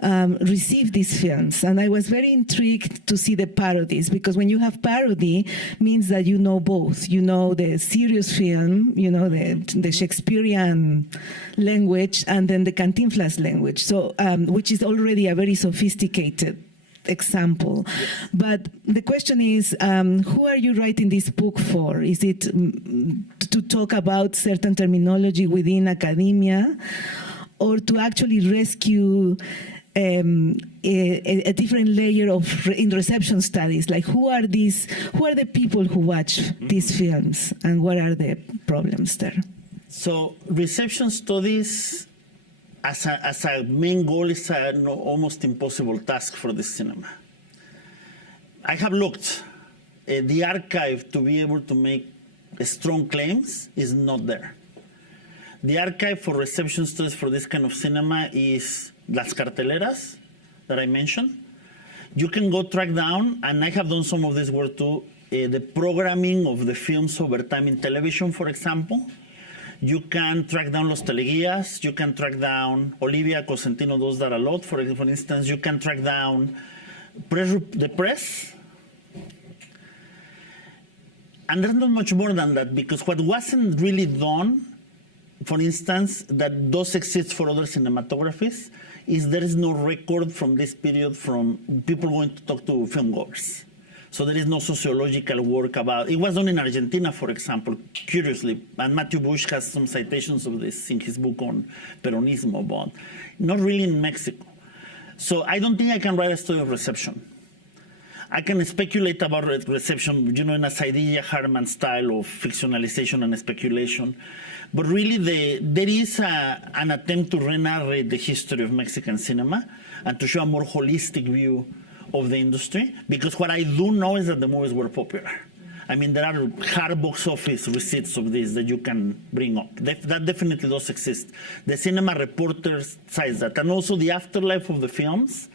receive these films? And I was very intrigued to see the parodies, because when you have parody, means that you know both. You know the serious film, you know the Shakespearean language, and then the Cantinflas language. So, which is already a very sophisticated example. Yes. But the question is, who are you writing this book for? Is it to talk about certain terminology within academia, or to actually rescue a different layer of in reception studies? Like, who are the people who watch these films, and what are the problems there? So reception studies as a main goal is an almost impossible task for the cinema. I have looked. The archive to be able to make strong claims is not there. The archive for reception studies for this kind of cinema is las carteleras that I mentioned. You can go track down, and I have done some of this work too, the programming of the films over time in television, for example. You can track down los teleguías. You can track down, Olivia Cosentino does that a lot. For instance, you can track down the press. And there's not much more than that, because what wasn't really done, for instance, that does exist for other cinematographies, is there is no record from this period from people going to talk to film goers. So there is no sociological work about, it was done in Argentina, for example, curiously, and Matthew Bush has some citations of this in his book on Peronismo, but not really in Mexico. So I don't think I can write a story of reception. I can speculate about reception, you know, in a Saidilla Harman style of fictionalization and speculation. But really, there is an attempt to re-narrate the history of Mexican cinema and to show a more holistic view of the industry, because what I do know is that the movies were popular. I mean, there are hard box office receipts of this that you can bring up. That definitely does exist. The cinema reporters cites that. And also the afterlife of the films.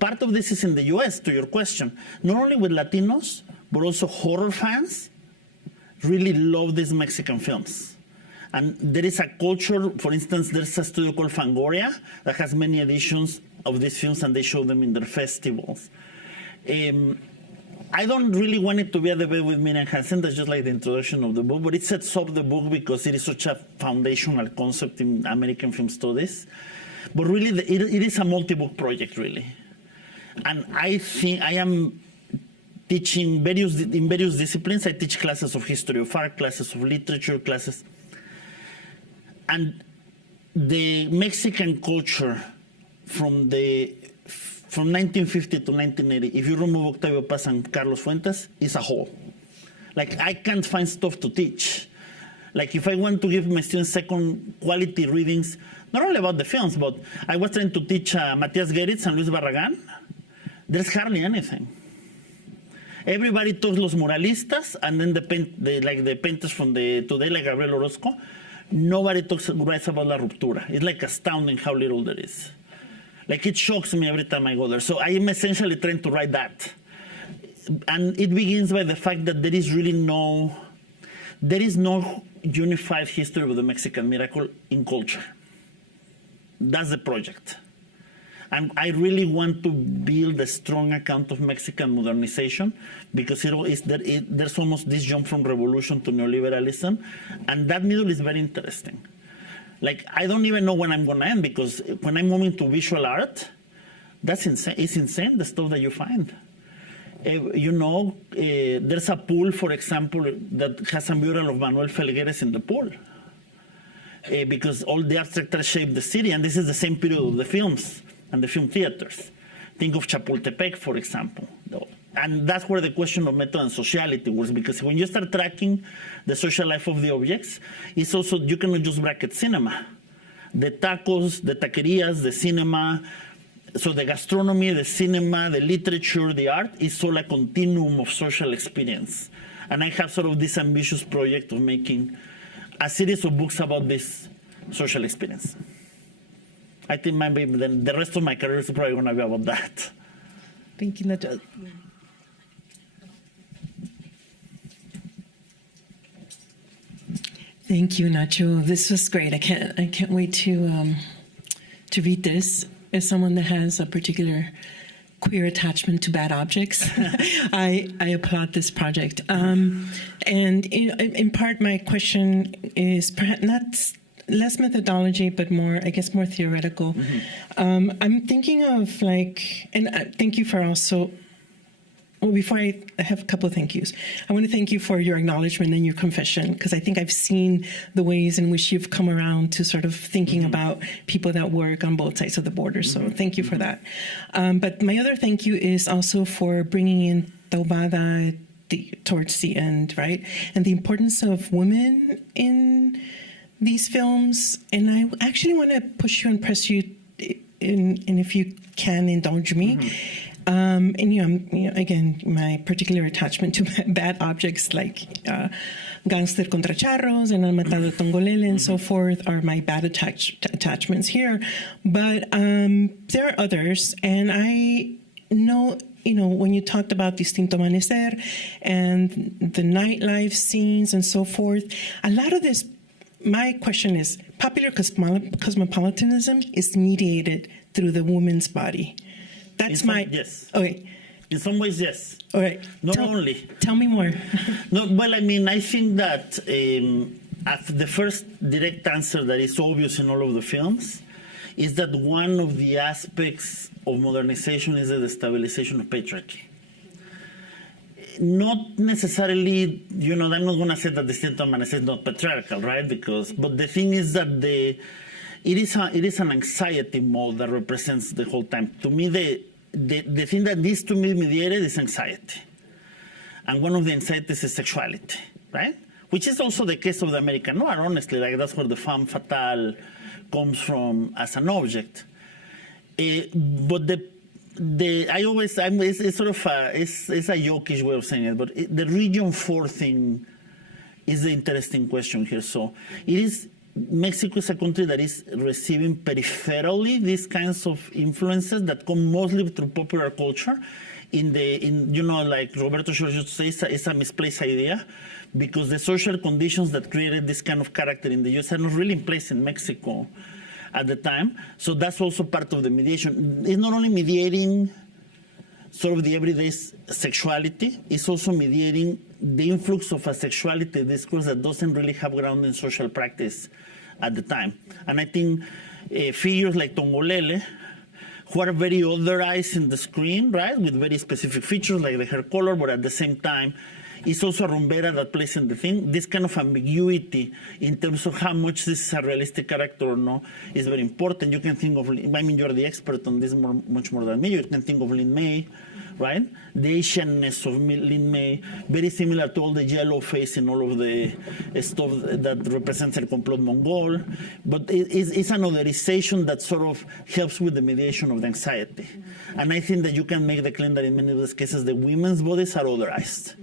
Part of this is in the US, to your question. Not only with Latinos, but also horror fans really love these Mexican films. And there is a culture, for instance, there's a studio called Fangoria that has many editions of these films, and they show them in their festivals. I don't really want it to be a debate with Miriam Hansen. That's just like the introduction of the book, but it sets up the book because it is such a foundational concept in American film studies. But really, it is a multi-book project, really. And I think I am teaching in various disciplines. I teach classes of history of art, classes of literature, classes. And the Mexican culture from 1950 to 1980, if you remove Octavio Paz and Carlos Fuentes, is a whole. Like, I can't find stuff to teach. Like, if I want to give my students second quality readings, not only about the films, but I was trying to teach Matias Geritz and Luis Barragán, there's hardly anything. Everybody talks Los Muralistas, and then the painters from today, like Gabriel Orozco. Nobody writes about La Ruptura. It's like astounding how little there is. Like, it shocks me every time I go there. So I am essentially trying to write that. And it begins by the fact that there is no unified history of the Mexican miracle in culture. That's the project. And I really want to build a strong account of Mexican modernization, because there's almost this jump from revolution to neoliberalism, and that middle is very interesting. Like, I don't even know when I'm going to end, because when I'm moving to visual art, that's insane. It's insane, the stuff that you find. There's a pool, for example, that has a mural of Manuel Felgueres in the pool, because all the architecture shaped the city, and this is the same period of the films and the film theaters. Think of Chapultepec, for example. And that's where the question of method and sociality was, because when you start tracking the social life of the objects, it's also, you cannot just bracket cinema. The tacos, the taquerias, the cinema, so the gastronomy, the cinema, the literature, the art is all a continuum of social experience. And I have sort of this ambitious project of making a series of books about this social experience. I think maybe then the rest of my career is probably going to be about that. Thank you, Nacho. Thank you, Nacho. This was great. I can't wait to read this. As someone that has a particular queer attachment to bad objects, I applaud this project. And in part, my question is perhaps not less methodology, but more, I guess, more theoretical. Mm-hmm. I'm thinking of and thank you for also. Well, before I have a couple of thank yous. I want to thank you for your acknowledgement and your confession, because I think I've seen the ways in which you've come around to sort of thinking about people that work on both sides of the border. So thank you for that. But my other thank you is also for bringing in Taubada towards the end, right? And the importance of women in these films. And I actually want to push you and press you, and if you can indulge me. Mm-hmm. Again, my particular attachment to bad objects like Gangster contra Charros and El Matado de Tongolele and so forth are my bad attachments here. But there are others, and I know, when you talked about Distinto Amanecer and the nightlife scenes and so forth, a lot of this, my question is, popular cosmopolitanism is mediated through the woman's body. That's yes. Okay. In some ways, yes. All right. Not only. Tell me more. No, well, I mean, I think that the first direct answer that is obvious in all of the films is that one of the aspects of modernization is the destabilization of patriarchy. Not necessarily, I'm not going to say that the state of man is not patriarchal, right? But the thing is that it is an anxiety mode that represents the whole time. To me, the thing that needs to be mediated is anxiety. And one of the anxieties is sexuality, right? Which is also the case of the American noir, honestly. Like, that's where the femme fatale comes from as an object. But it's sort of it's a yokish way of saying it, but the region 4 thing is the interesting question here. So Mexico is a country that is receiving peripherally these kinds of influences that come mostly through popular culture. Like Roberto Schwartz used to say, it's a misplaced idea, because the social conditions that created this kind of character in the U.S. are not really in place in Mexico at the time. So that's also part of the mediation. It's not only mediating sort of the everyday sexuality, it's also mediating the influx of a sexuality discourse that doesn't really have ground in social practice at the time. And I think figures like Tongolele, who are very otherized in the screen, right, with very specific features like the hair color, but at the same time, it's also a rumbera that plays in the thing. This kind of ambiguity in terms of how much this is a realistic character or no is very important. You can think of, you're the expert on this much more than me. You can think of Lin May, right? The Asianness of Lin May, very similar to all the yellow face in all of the stuff that represents El Complot Mongol. But it's an otherization that sort of helps with the mediation of the anxiety. And I think that you can make the claim that in many of those cases, the women's bodies are otherized.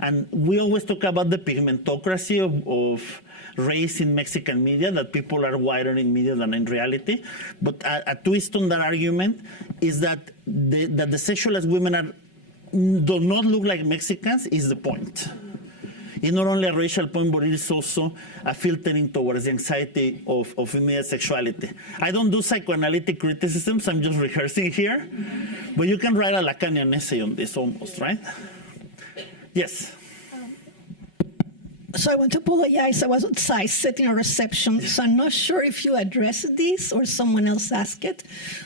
And we always talk about the pigmentocracy of race in Mexican media, that people are whiter in media than in reality. But a twist on that argument is that the sexualized women do not look like Mexicans is the point. It's not only a racial point, but it is also a filtering towards the anxiety of immediate sexuality. I don't do psychoanalytic criticisms, I'm just rehearsing here. But you can write a Lacanian essay on this almost, right? Yes. So I want to apologize. I was outside sitting in a reception, so I'm not sure if you addressed this or someone else asked it.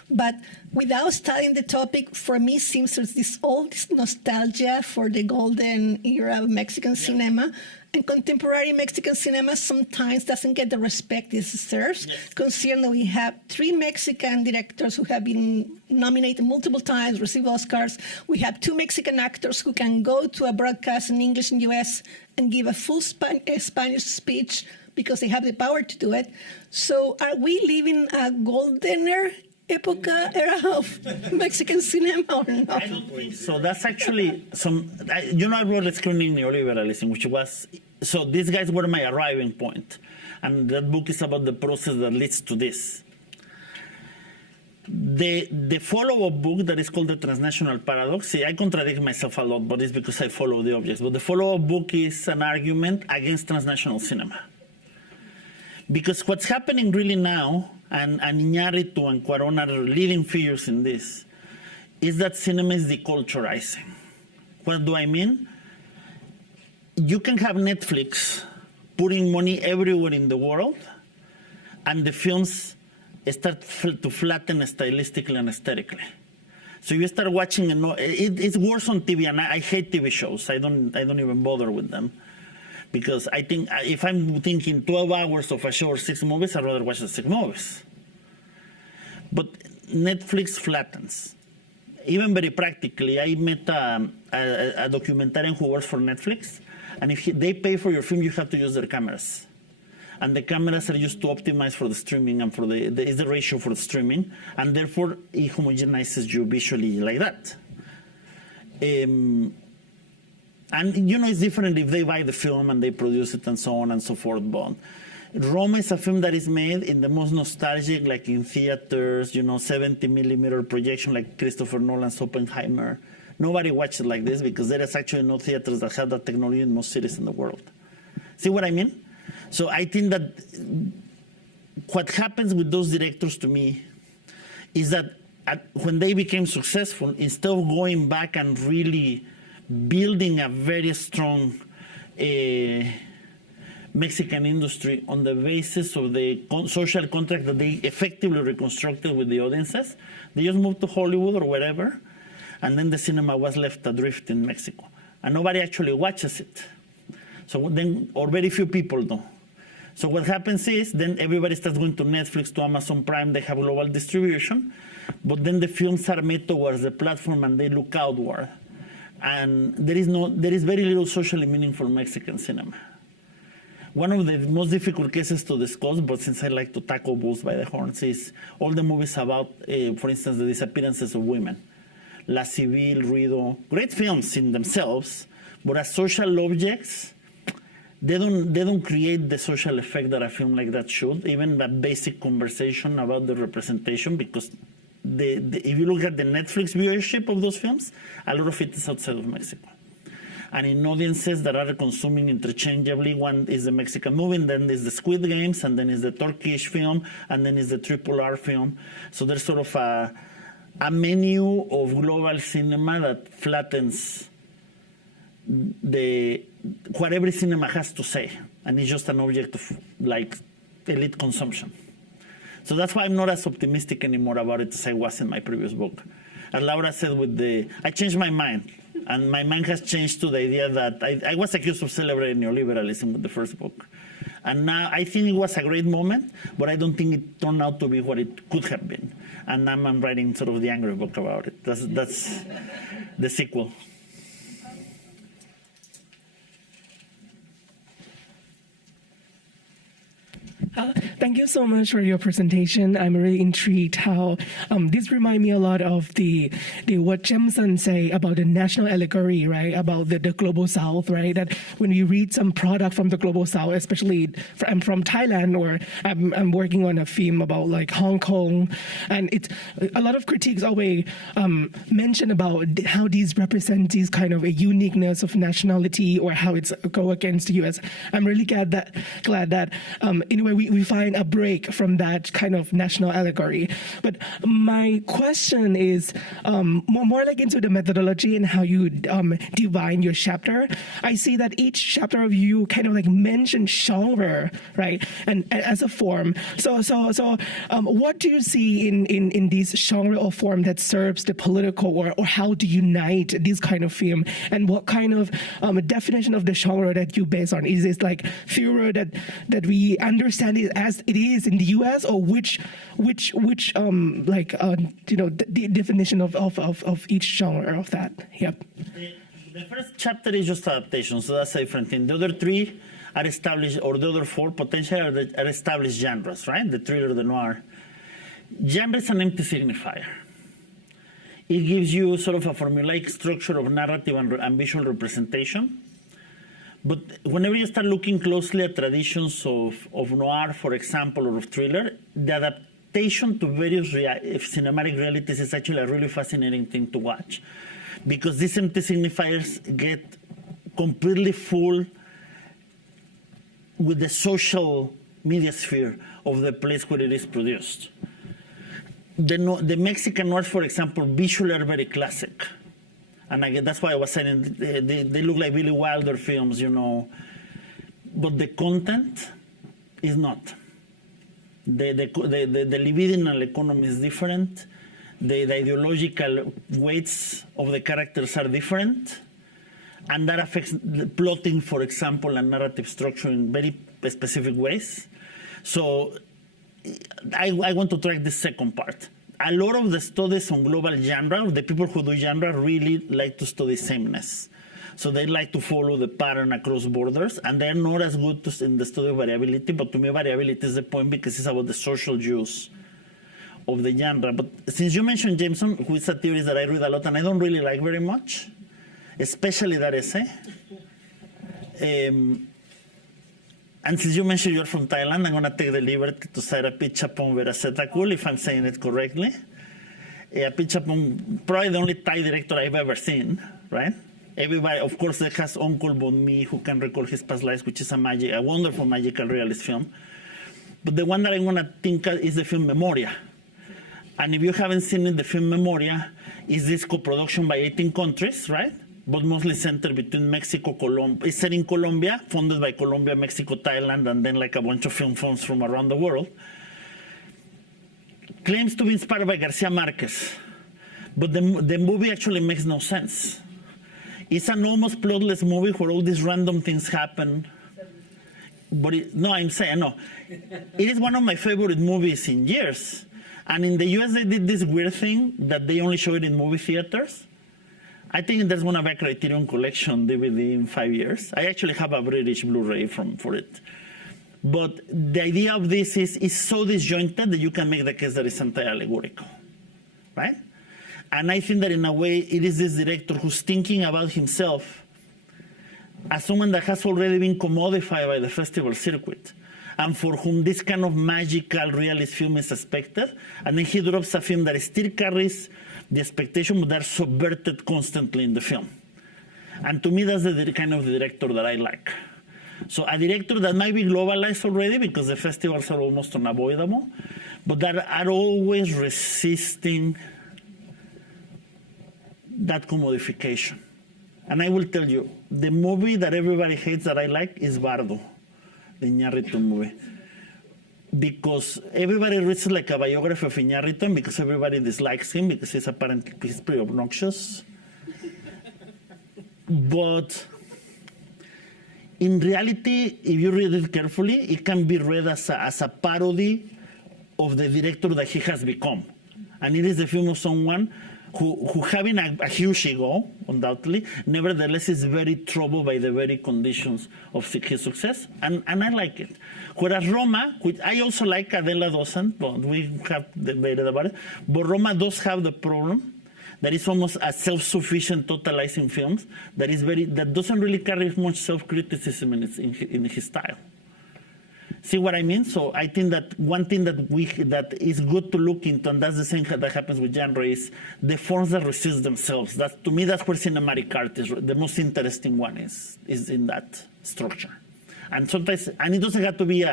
But without studying the topic, for me, seems there's all this nostalgia for the golden era of Mexican cinema. And contemporary Mexican cinema sometimes doesn't get the respect it deserves, considering that we have 3 Mexican directors who have been nominated multiple times, received Oscars. We have 2 Mexican actors who can go to a broadcast in English in the U.S. and give a full Spanish speech because they have the power to do it. So are we living a goldener era of Mexican cinema or not? I don't think so. That's actually I wrote a screening neoliberalism, which was, so these guys were my arriving point. And that book is about the process that leads to this. The follow-up book that is called The Transnational Paradox, see, I contradict myself a lot, but it's because I follow the objects. But the follow-up book is an argument against transnational cinema. Because what's happening really now, and Iñárritu and Cuarón are leading figures in this, is that cinema is deculturizing. What do I mean? You can have Netflix putting money everywhere in the world, and the films start to flatten stylistically and aesthetically. So you start watching, it's worse on TV, and I hate TV shows. I don't even bother with them. Because I think if I'm thinking 12 hours of a show or 6 movies, I'd rather watch the 6 movies. But Netflix flattens. Even very practically, I met a documentarian who works for Netflix, and if they pay for your film, you have to use their cameras. And the cameras are used to optimize for the streaming and for is the ratio for the streaming, and therefore it homogenizes you visually like that. And it's different if they buy the film and they produce it and so on and so forth. But Roma is a film that is made in the most nostalgic, like in theaters, 70-millimeter projection, like Christopher Nolan's Oppenheimer. Nobody watches it like this because there is actually no theaters that have that technology in most cities in the world. See what I mean? So I think that what happens with those directors to me is that when they became successful, instead of going back and really building a very strong Mexican industry on the basis of the social contract that they effectively reconstructed with the audiences. They just moved to Hollywood or wherever, and then the cinema was left adrift in Mexico. And nobody actually watches it. So then, or very few people do. So what happens is then everybody starts going to Netflix, to Amazon Prime, they have global distribution, but then the films are made towards the platform and they look outward. And there is very little socially meaningful Mexican cinema. One of the most difficult cases to discuss, but since I like to tackle bulls by the horns, is all the movies about, for instance, the disappearances of women. La Civil, Ruido, great films in themselves, but as social objects, they don't create the social effect that a film like that should, even a basic conversation about the representation, because if you look at the Netflix viewership of those films, a lot of it is outside of Mexico. And in audiences that are consuming interchangeably, one is the Mexican movie, and then is the Squid Games, and then is the Turkish film, and then is the RRR film. So there's sort of a menu of global cinema that flattens what every cinema has to say, and it's just an object of like elite consumption. So that's why I'm not as optimistic anymore about it as I was in my previous book. As Laura said, I changed my mind, and my mind has changed to the idea that I was accused of celebrating neoliberalism with the first book. And now I think it was a great moment, but I don't think it turned out to be what it could have been. And now I'm writing sort of the angry book about it. That's the sequel. Thank you so much for your presentation. I'm really intrigued how this reminds me a lot of the what Jameson say about the national allegory, right? About the global South, right? That when we read some product from the global South, especially I'm from Thailand, or I'm working on a film about like Hong Kong, and it's a lot of critiques always mention about how these represent these kind of a uniqueness of nationality, or how it's go against the U.S. I'm really glad that in a way we find a break from that kind of national allegory. But my question is more like into the methodology and how you divine your chapter. I see that each chapter of you kind of like mention genre, right? And as a form. So what do you see in this genre or form that serves the political, or how to unite this kind of film? And what kind of definition of the genre that you base on? Is it like theory that we understand it as it is in the U.S., or which the definition of each genre of that? Yep. The first chapter is just adaptation, so that's a different thing. The other three are established, or the other four potentially are established genres, right? The thriller, the noir. Genre is an empty signifier. It gives you sort of a formulaic structure of narrative and visual representation. But whenever you start looking closely at traditions of noir, for example, or of thriller, the adaptation to various cinematic realities is actually a really fascinating thing to watch, because these empty signifiers get completely full with the social media sphere of the place where it is produced. The Mexican noir, for example, visually are very classic. And again, that's why I was saying they look like Billy Wilder films, you know. But the content is not. The libidinal economy is different. The ideological weights of the characters are different. And that affects the plotting, for example, and narrative structure in very specific ways. So I want to track the second part. A lot of the studies on global genre, the people who do genre really like to study sameness. So they like to follow the pattern across borders, and they're not as good in the study of variability, but to me variability is the point, because it's about the social use of the genre. But since you mentioned Jameson, who is a theorist that I read a lot and I don't really like very much, especially that essay. And since you mentioned you're from Thailand, I'm going to take the liberty to cite Apichatpong Veerasetthakul, if I'm saying it correctly. Apichatpong, probably the only Thai director I've ever seen, right? Everybody, of course, there has Uncle Bonmi, who can recall his past lives, which is a wonderful magical realist film. But the one that I want to think of is the film Memoria. And if you haven't seen it, the film Memoria is this co-production by 18 countries, right? but mostly centered between Mexico, Colombia. It's set in Colombia, funded by Colombia, Mexico, Thailand, and then like a bunch of film firms from around the world. Claims to be inspired by Garcia Marquez, but the movie actually makes no sense. It's an almost plotless movie where all these random things happen. But it is one of my favorite movies in years. And in the US, they did this weird thing that they only show it in movie theaters. I think there's going to be a Criterion Collection DVD in 5 years. I actually have a British Blu-ray for it. But the idea of this is so disjointed that you can make the case that it's anti-allegorical, right? And I think that in a way, it is this director who's thinking about himself as someone that has already been commodified by the festival circuit, and for whom this kind of magical realist film is expected, and then he drops a film that still carries the expectation, but they're subverted constantly in the film. And to me, that's the kind of director that I like. So a director that might be globalized already because the festivals are almost unavoidable, but that are always resisting that commodification. And I will tell you, the movie that everybody hates that I like is Prado, the Iñárritu movie. Because everybody reads it like a biography of Iñárritu, and because everybody dislikes him because he's pretty obnoxious. But in reality, if you read it carefully, it can be read as a parody of the director that he has become. And it is the film of someone who having a huge ego, undoubtedly, nevertheless is very troubled by the very conditions of his success, and I like it. Whereas Roma, which I also like, Adela doesn't, but we have debated about it, but Roma does have the problem that is almost a self-sufficient totalizing films that doesn't really carry much self-criticism in his style. See what I mean? So I think that one thing that is good to look into, and that's the same that happens with genre, is the forms that resist themselves. To me, that's where cinematic art is. The most interesting one is in that structure. And sometimes, and it doesn't have to be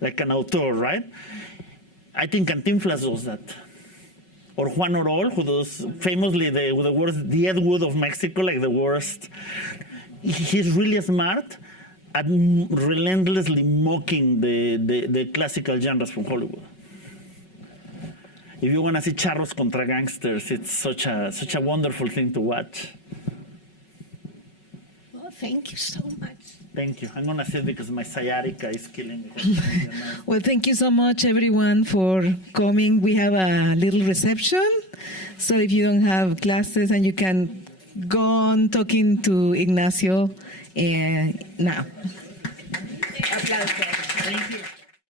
like an auteur, right? I think Cantinflas does that. Or Juan Orol, who does famously the worst, the Ed Wood of Mexico, like the worst. He's really smart at relentlessly mocking the classical genres from Hollywood. If you want to see charros contra gangsters, it's such a wonderful thing to watch. Well, thank you so much. Thank you. I'm going to sit because my sciatica is killing me. Well, thank you so much, everyone, for coming. We have a little reception, so if you don't have classes, and you can go on talking to Ignacio now. Thank you.